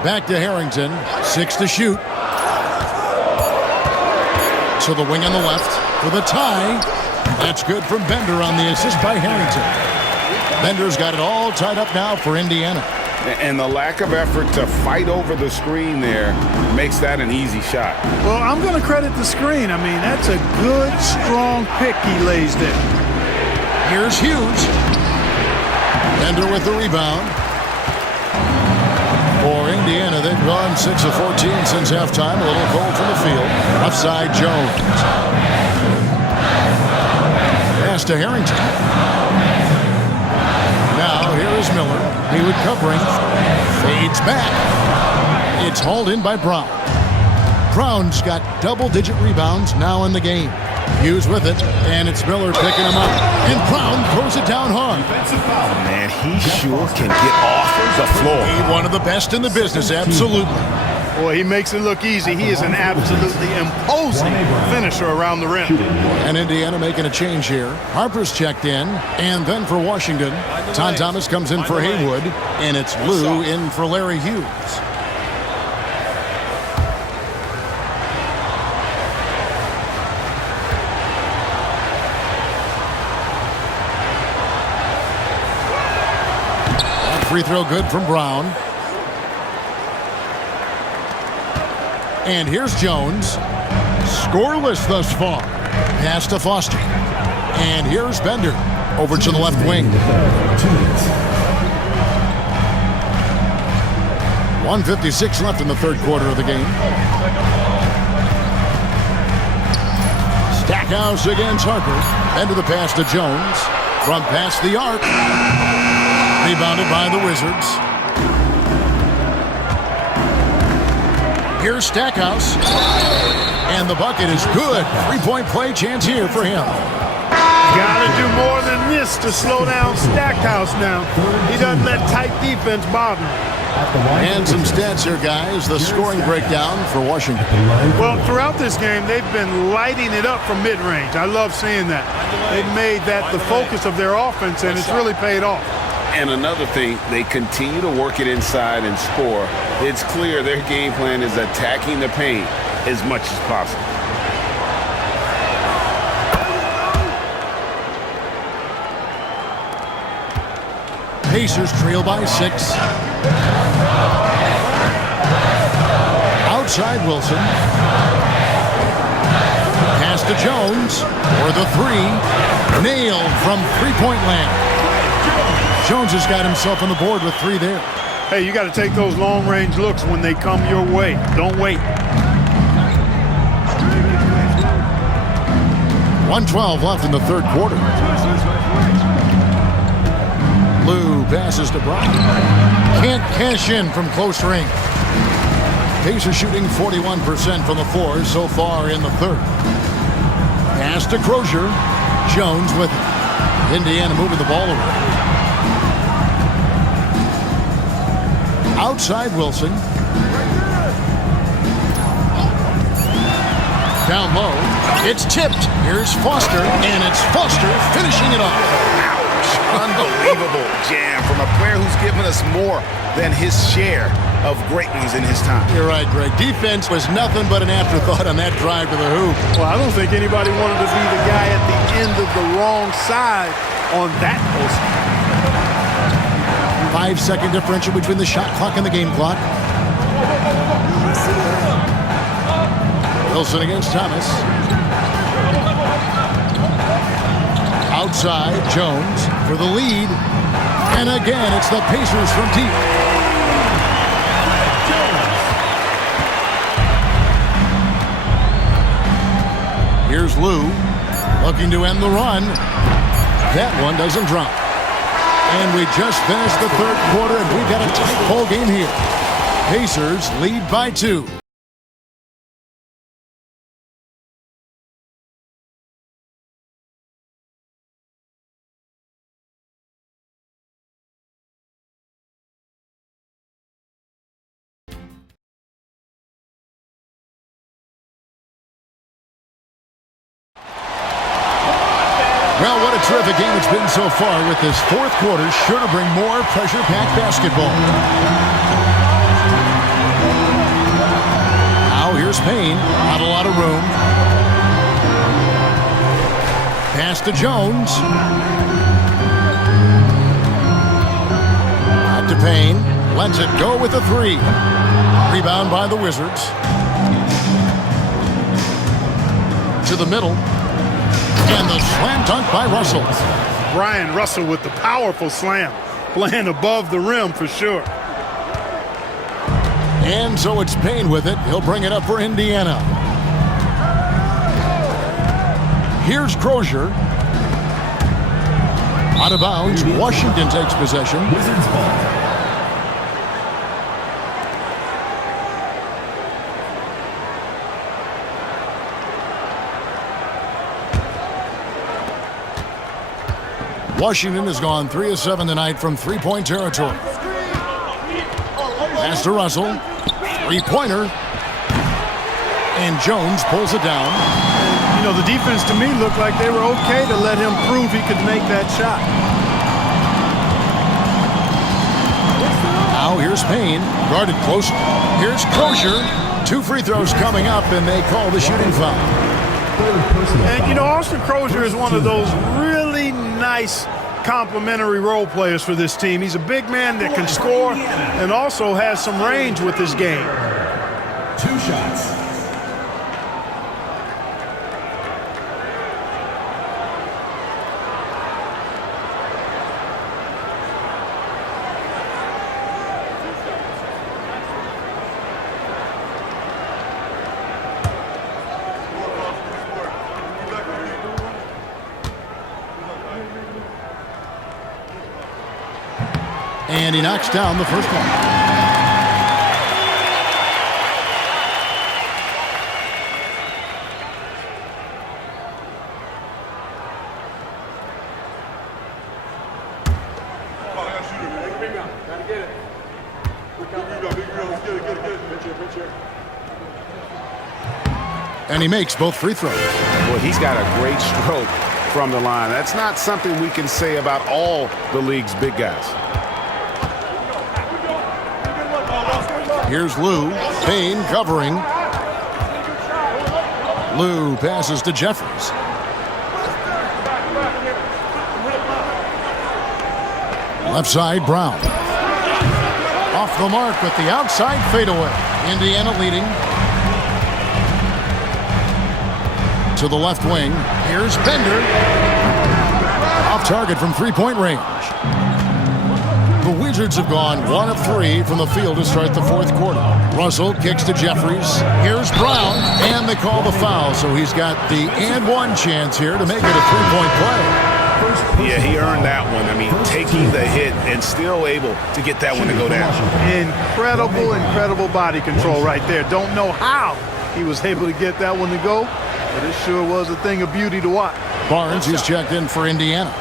Back to Harrington. 6 to shoot. To the wing on the left for the tie. That's good from Bender on the assist by Harrington. Bender's got it all tied up now for Indiana. And the lack of effort to fight over the screen there makes that an easy shot. Well, I'm going to credit the screen. I mean, that's a good, strong pick he lays there. Here's Hughes. Bender with the rebound. For Indiana, they've gone 6 of 14 since halftime. A little cold from the field. Offside Jones. Pass to Harrington. Now here is Miller. Haywood covering. Fades back. It's hauled in by Brown. Brown's got double-digit rebounds now in the game. Hughes with it, and it's Miller picking him up. And Brown throws it down hard. Man, he sure can get off the floor. One of the best in the business, absolutely. Boy, he makes it look easy. He is an absolutely imposing finisher around the rim. And Indiana making a change here. Harper's checked in, and then for Washington, Tom Thomas comes in for Haywood, and it's Lou in for Larry Hughes. Free throw good from Brown. And here's Jones. Scoreless thus far. Pass to Foster. And here's Bender. Over to the left wing. 1:56 left in the third quarter of the game. Stackhouse against Harper. Into the pass to Jones. From past the arc. Rebounded by the Wizards. Here's Stackhouse. And the bucket is good. Three-point play chance here for him. Got to do more than this to slow down Stackhouse now. He doesn't let tight defense bother him. And some stats here, guys. The scoring breakdown for Washington. Well, throughout this game, they've been lighting it up from mid-range. I love seeing that. They've made that the focus of their offense, and it's really paid off. And another thing, they continue to work it inside and score. It's clear their game plan is attacking the paint as much as possible. Pacers trail by 6. Outside Wilson. Pass to Jones for the 3. Nailed from three-point land. Jones has got himself on the board with 3 there. Hey, you got to take those long-range looks when they come your way. Don't wait. 1:12 left in the third quarter. Lou passes to Brown. Can't cash in from close range. Pacers shooting 41% from the floor so far in the third. Pass to Crozier. Jones with it. Indiana moving the ball around. Outside Wilson. Down low. It's tipped. Here's Foster, and it's Foster finishing it off. Unbelievable jam from a player who's given us more than his share of great ones in his time. You're right, Greg. Defense was nothing but an afterthought on that drive to the hoop. Well, I don't think anybody wanted to be the guy at the end of the wrong side on that post. 5-second differential between the shot clock and the game clock. Wilson against Thomas. Outside, Jones for the lead. And again, it's the Pacers from deep. Here's Lou looking to end the run. That one doesn't drop. And we just finished the third quarter, and we've got a tight ball game here. Pacers lead by 2. Well, what a terrific game it's been so far, with this fourth quarter sure to bring more pressure-packed basketball. Now here's Payne. Not a lot of room. Pass to Jones. Out to Payne. Lets it go with a 3. Rebound by the Wizards. To the middle. And the slam dunk by Russell. Brian Russell with the powerful slam. Playing above the rim for sure. And so it's Payne with it. He'll bring it up for Indiana. Here's Crozier. Out of bounds. Washington takes possession. Wizards ball. Washington has gone 3 of 7 tonight from three-point territory. Pass to Russell. Three-pointer. And Jones pulls it down. You know, the defense to me looked like they were okay to let him prove he could make that shot. Now here's Payne. Guarded close. Here's Crozier. 2 free throws coming up, and they call the shooting foul. And, you know, Austin Crozier is one of those really nice complementary role players for this team. He's a big man that can score and also has some range with his game. 2 shots. And he knocks down the first one. And he makes both free throws. Well, he's got a great stroke from the line. That's not something we can say about all the league's big guys. Here's Lou. Payne covering. Lou passes to Jeffries. Left side, Brown. Off the mark with the outside fadeaway. Indiana leading. To the left wing. Here's Bender. Off target from three-point range. The Wizards have gone 1 of 3 from the field to start the fourth quarter. Russell kicks to Jeffries. Here's Brown, and they call the foul, so he's got the and one chance here to make it a three-point play. Yeah, he earned that one. I mean, taking the hit and still able to get that one to go down. Incredible body control right there. Don't know how he was able to get that one to go, but it sure was a thing of beauty to watch. Barnes is checked in for Indiana.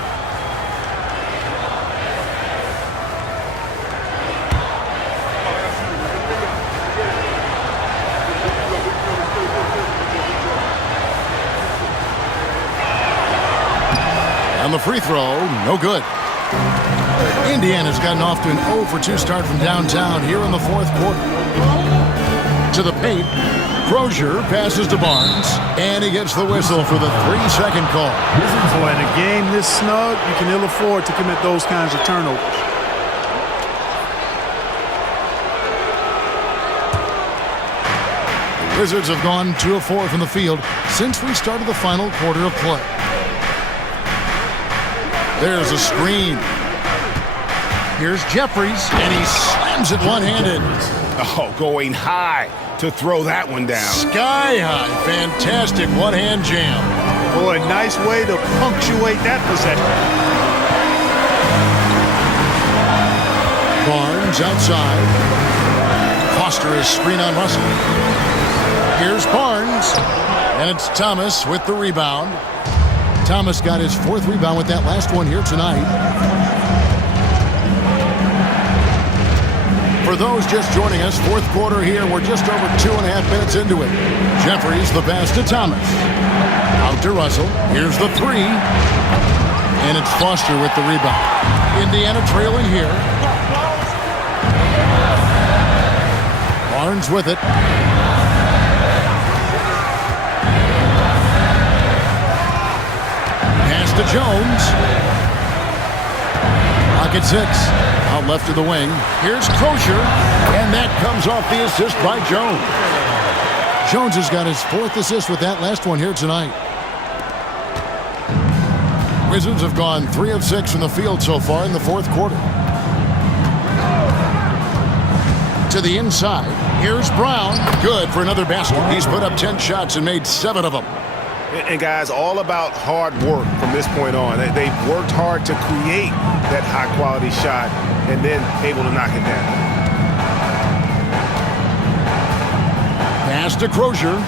And the free throw, no good. Indiana's gotten off to an 0 for 2 start from downtown here in the fourth quarter. To the paint, Crozier passes to Barnes, and he gets the whistle for the 3-second call. Boy, in a game this snug, you can ill afford to commit those kinds of turnovers. The Wizards have gone 2 of 4 from the field since we started the final quarter of play. There's a screen. Here's Jeffries, and he slams it one-handed. Oh, going high to throw that one down. Sky high. Fantastic one-hand jam. Boy, nice way to punctuate that possession. Barnes outside. Foster is screen on Russell. Here's Barnes, and it's Thomas with the rebound. Thomas got his 4th rebound with that last one here tonight. For those just joining us, fourth quarter here, we're just over 2.5 minutes into it. Jeffries, the pass to Thomas. Out to Russell. Here's the 3. And it's Foster with the rebound. Indiana trailing here. Barnes with it. Pass to Jones. Pocket 6. Out left of the wing. Here's Crozier. And that comes off the assist by Jones. Jones has got his 4th assist with that last one here tonight. Wizards have gone 3 of 6 from the field so far in the fourth quarter. To the inside. Here's Brown. Good for another basket. He's put up 10 shots and made 7 of them. And guys, all about hard work from this point on. They've worked hard to create that high-quality shot and then able to knock it down. Pass to Crozier.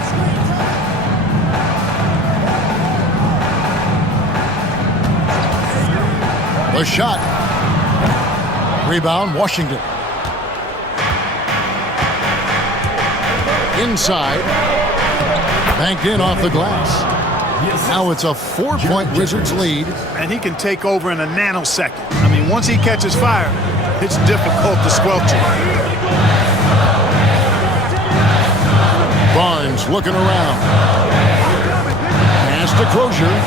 The shot. Rebound, Washington. Inside. Banked in off the glass. Now it's a 4-point Wizards lead. And he can take over in a nanosecond. I mean, once he catches fire, it's difficult to squelch it. Barnes looking around. Pass to Crozier.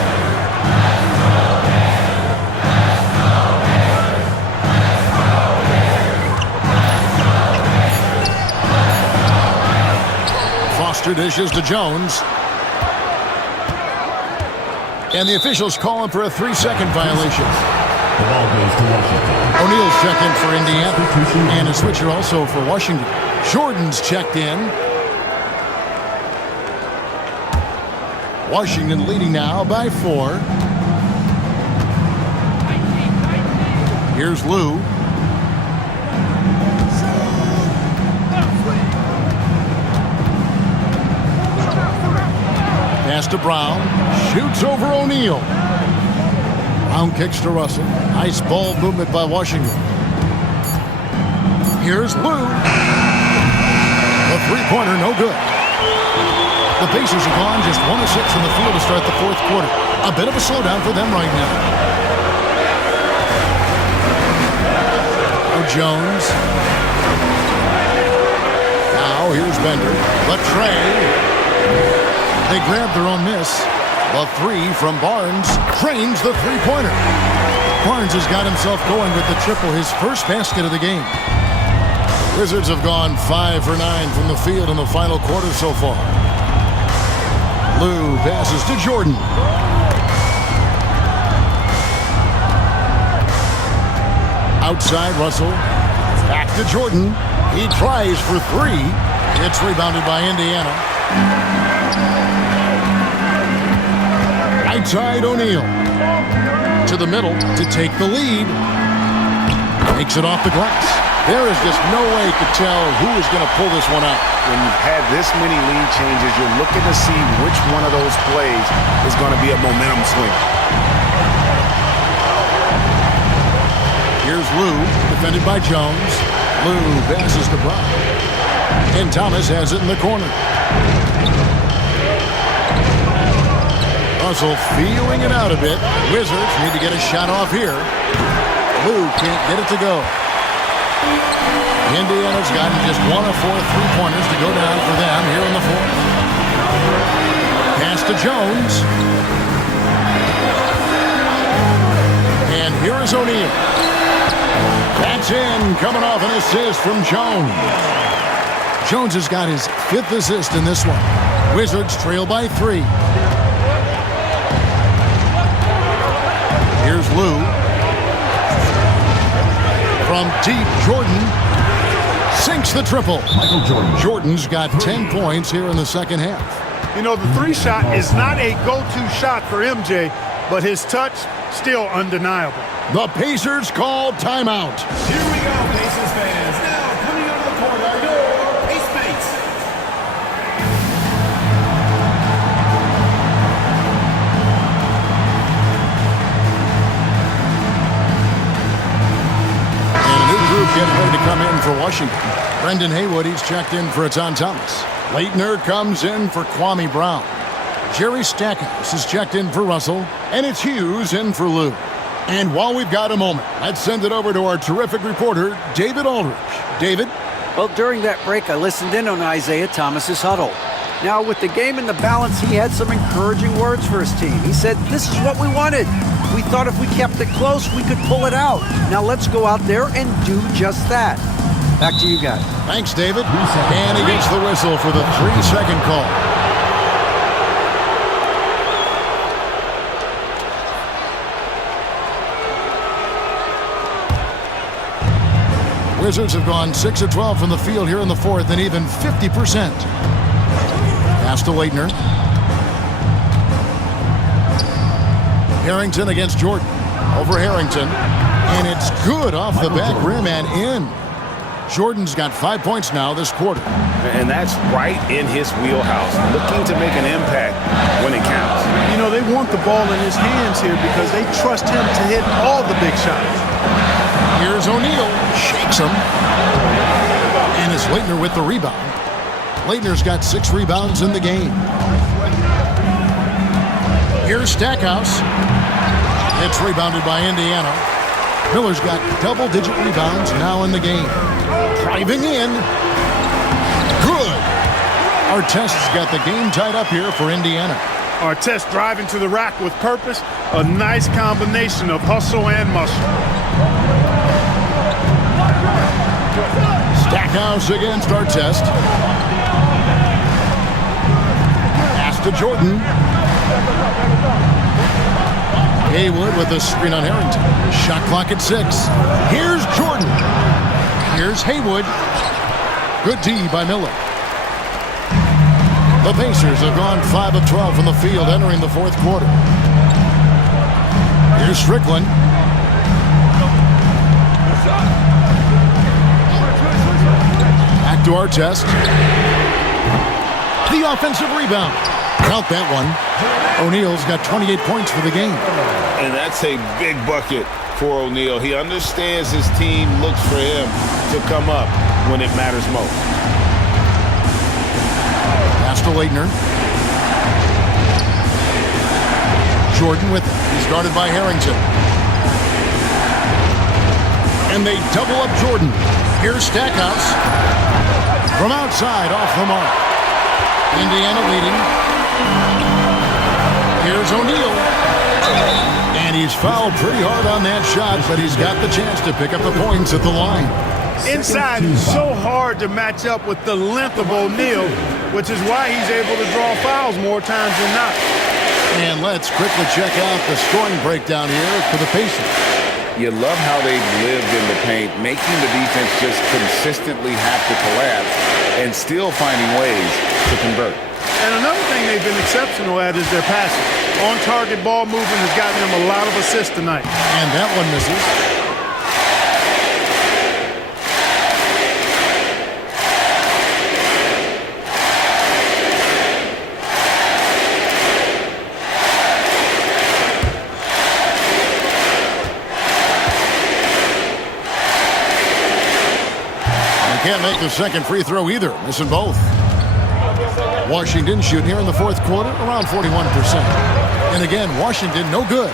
Foster dishes to Jones. And the officials call him for a 3-second violation. The ball goes to Washington. O'Neal's checked in for Indiana. And a switcher also for Washington. Jordan's checked in. Washington leading now by 4. Here's Lou. Pass to Brown. Shoots over O'Neal. Brown kicks to Russell. Nice ball movement by Washington. Here's Lou. The three-pointer, no good. The Pacers have gone just 1 of 6 from the field to start the fourth quarter. A bit of a slowdown for them right now. Jones. Now here's Bender. The tray. They grab their own miss. The 3 from Barnes drains the three-pointer. Barnes has got himself going with the triple, his first basket of the game. Wizards have gone 5 for 9 from the field in the final quarter so far. Lou passes to Jordan. Outside Russell. Back to Jordan. He tries for 3. It's rebounded by Indiana. Outside O'Neal. To the middle to take the lead. Takes it off the glass. There is just no way to tell who is going to pull this one out. When you've had this many lead changes, you're looking to see which one of those plays is going to be a momentum swing. Here's Lou, defended by Jones. Lou passes to Brown. And Thomas has it in the corner. Russell feeling it out a bit. Wizards need to get a shot off here. Lou can't get it to go. Indiana's gotten just 1 of 4 3-pointers to go down for them here in the fourth. Pass to Jones. And here is O'Neal. That's in, coming off an assist from Jones. Jones has got his 5th assist in this one. Wizards trail by 3. Here's Lou. From deep, Jordan sinks the triple. Michael Jordan. Jordan's got 10 points here in the second half. You know, the 3 shot is not a go-to shot for MJ, but his touch still undeniable. The Pacers call timeout. Here we go, Pacers fans. Now, coming out of the court are your Pace mates. And a new group getting ready to come in for Washington. Brendan Haywood, he's checked in for Atan Thomas. Leitner comes in for Kwame Brown. Jerry Stackhouse is checked in for Russell. And it's Hughes in for Lou. And while we've got a moment, let's send it over to our terrific reporter, David Aldridge. David? Well, during that break, I listened in on Isaiah Thomas's huddle. Now, with the game in the balance, he had some encouraging words for his team. He said, "This is what we wanted. We thought if we kept it close, we could pull it out. Now let's go out there and do just that." Back to you guys. Thanks, David. And he gets the whistle for the 3-second call. Wizards have gone 6 of 12 from the field here in the fourth and even 50%. Pass to Leitner. Harrington against Jordan. Over Harrington. And it's good off the back rim and in. Jordan's got 5 points now this quarter. And that's right in his wheelhouse, looking to make an impact when it counts. You know, they want the ball in his hands here because they trust him to hit all the big shots. Here's O'Neal. Shakes him. And it's Leitner with the rebound. Leitner's got 6 rebounds in the game. Here's Stackhouse. It's rebounded by Indiana. Miller's got double-digit rebounds now in the game. Driving in. Good. Artest's got the game tied up here for Indiana. Artest driving to the rack with purpose. A nice combination of hustle and muscle. Stackhouse against Artest. Pass to Jordan. Haywood with a screen on Harrington. Shot clock at 6. Here's Jordan. Here's Haywood. Good D by Miller. The Pacers have gone 5 of 12 from the field entering the fourth quarter. Here's Strickland. Back to Artest. The offensive rebound. Count that one. O'Neal's got 28 points for the game. And that's a big bucket for O'Neal. He understands his team looks for him to come up when it matters most. Pass to Leitner. Jordan with it. He's guarded by Harrington. And they double up Jordan. Here's Stackhouse. From outside, off the mark. Indiana leading. Here's O'Neal. And he's fouled pretty hard on that shot, but he's got the chance to pick up the points at the line. Inside is so hard to match up with the length of O'Neal, which is why he's able to draw fouls more times than not. And let's quickly check out the scoring breakdown here for the Pacers. You love how they've lived in the paint, making the defense just consistently have to collapse and still finding ways to convert. And another thing they've been exceptional at is their passing. On-target ball movement has gotten them a lot of assists tonight. And that one misses. Can't make the second free throw either, missing both. Washington shooting here in the fourth quarter around 41%. And again, Washington, no good.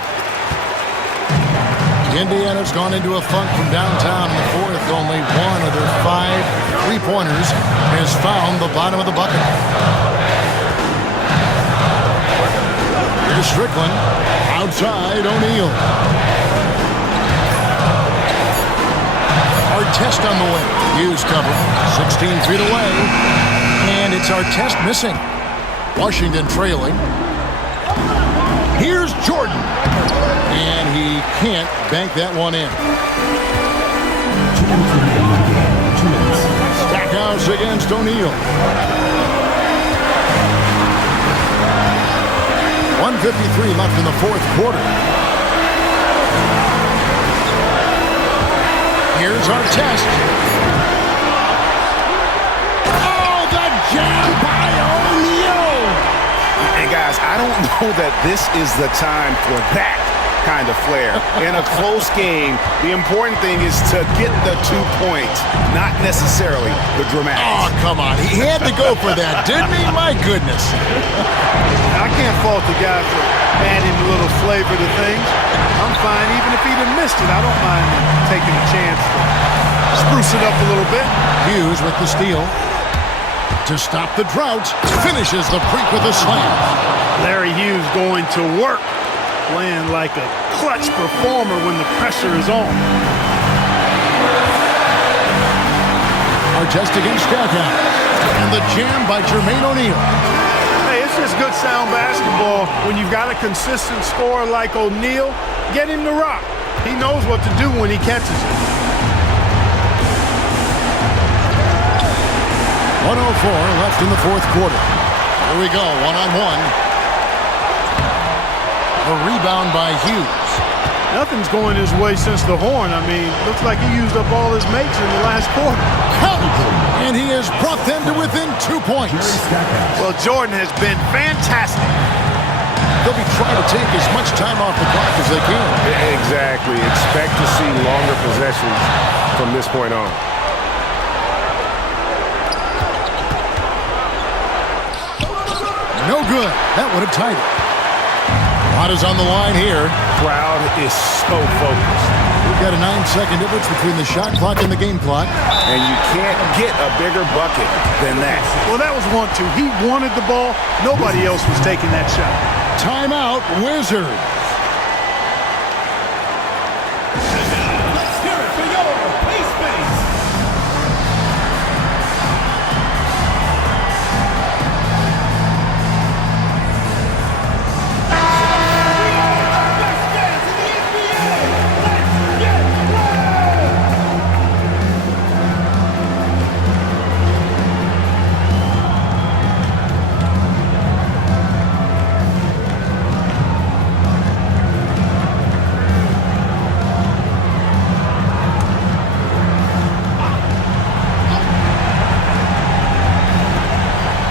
Indiana's gone into a funk from downtown in the fourth. Only one of their 5 3-pointers has found the bottom of the bucket. Here's Strickland. Outside, O'Neal. Artest on the way. Hughes cover. 16 feet away. And it's Artest missing. Washington trailing. Here's Jordan. And he can't bank that one in. Stackhouse against O'Neal. 1:53 left in the fourth quarter. Here's Artest. Oh, the jam by O'Neal. And guys, I don't know that this is the time for that kind of flair. In a close game, the important thing is to get the 2 points, not necessarily the dramatics. Oh, come on. He had to go for that, didn't he? My goodness. I can't fault the guy for adding a little flavor to things. I'm fine. Even if he'd have missed it, I don't mind taking a chance to spruce it up a little bit. Hughes with the steal. To stop the drought, finishes the break with a slam. Larry Hughes going to work, playing like a clutch performer when the pressure is on. Artest against Stackhouse. And the jam by Jermaine O'Neal. Hey, it's just good sound basketball when you've got a consistent scorer like O'Neal. Get him to rock. He knows what to do when he catches it. 1:04 left in the fourth quarter. Here we go, one-on-one. A rebound by Hughes. Nothing's going his way since the horn. I mean, looks like he used up all his mates in the last quarter. And he has brought them to within 2 points. Well, Jordan has been fantastic. They'll be trying to take as much time off the clock as they can. Exactly. Expect to see longer possessions from this point on. No good. That would have tied it. A lot is on the line here. Crowd is so focused. We've got a 9-second difference between the shot clock and the game clock. And you can't get a bigger bucket than that. Well, that was 1-2. He wanted the ball. Nobody else was taking that shot. Timeout, Wizards. Let's hear it for your Pace Base.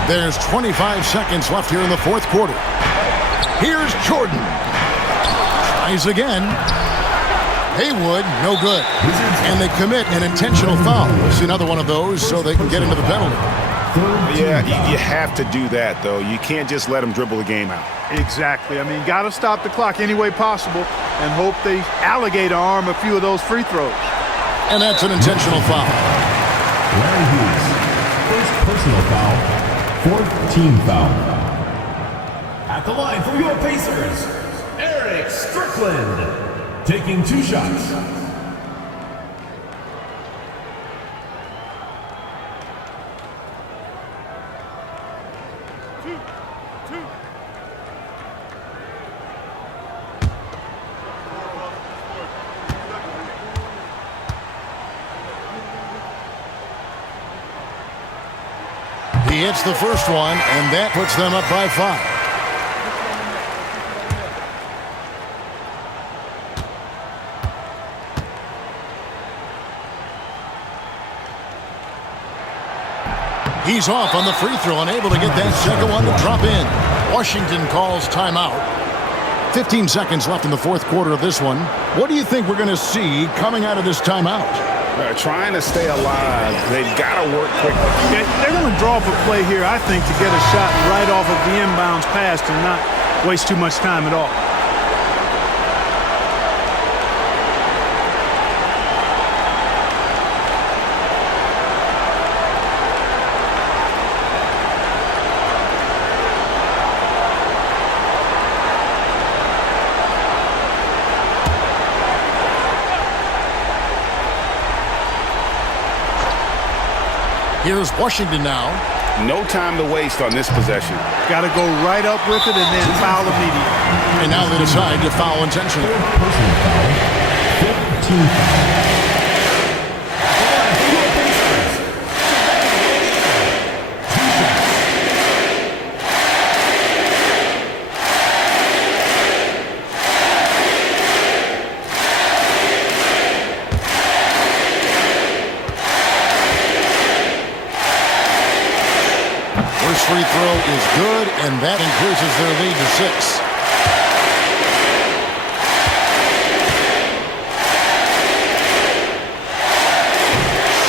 There's 25 seconds left here in the fourth quarter. Here's Jordan. Tries again. Haywood, no good. And they commit an intentional foul. See another one of those so they can get into the penalty. Yeah, you have to do that, though. You can't just let them dribble the game out. Exactly. I mean, got to stop the clock any way possible and hope they alligator arm a few of those free throws. And that's an intentional foul. Larry Hughes, first personal foul, fourth team foul. At the line for your Pacers, Eric Strickland, taking 2 shots. He hits the first one, and that puts them up by 5. He's off on the free throw, unable to get that second one to drop in. Washington calls timeout. 15 seconds left in the fourth quarter of this one. What do you think we're going to see coming out of this timeout? Trying to stay alive. They've got to work quickly. They're going to draw up a play here, I think, to get a shot right off of the inbounds pass and not waste too much time at all. Here's Washington now. No time to waste on this possession. Got to go right up with it and then foul immediately. And now they decide to foul intentionally. Personal foul. 15 foul. Free throw is good, and that increases their lead to 6.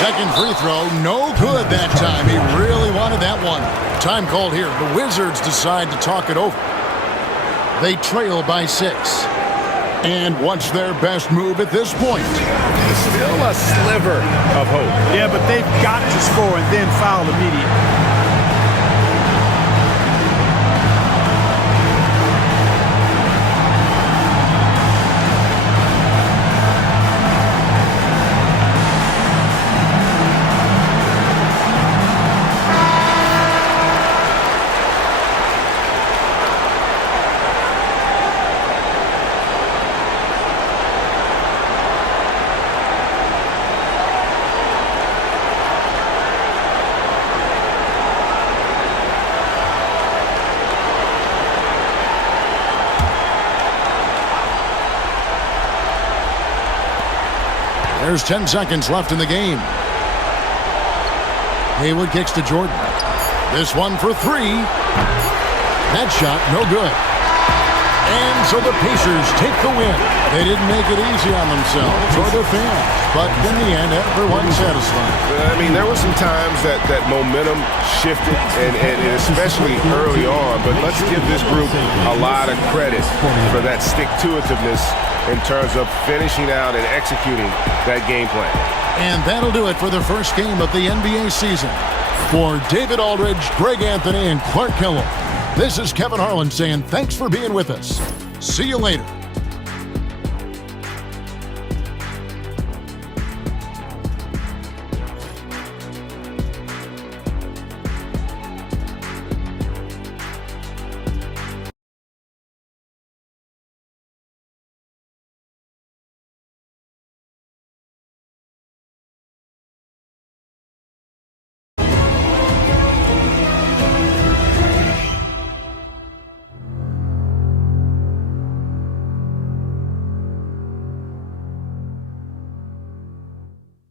Second free throw, no good that time. He really wanted that one. Time called here. The Wizards decide to talk it over. They trail by 6. And what's their best move at this point? Still a sliver of hope. Yeah, but they've got to score and then foul immediately. There's 10 seconds left in the game. Haywood kicks to Jordan. This one for 3. That shot, no good. And so the Pacers take the win. They didn't make it easy on themselves or their fans, but in the end, everyone's satisfied. I mean, there were some times that momentum shifted, and especially early on, but let's give this group a lot of credit for that stick-to-itiveness in terms of finishing out and executing that game plan. And that'll do it for the first game of the NBA season. For David Aldridge, Greg Anthony, and Clark Kellogg, this is Kevin Harlan saying thanks for being with us. See you later.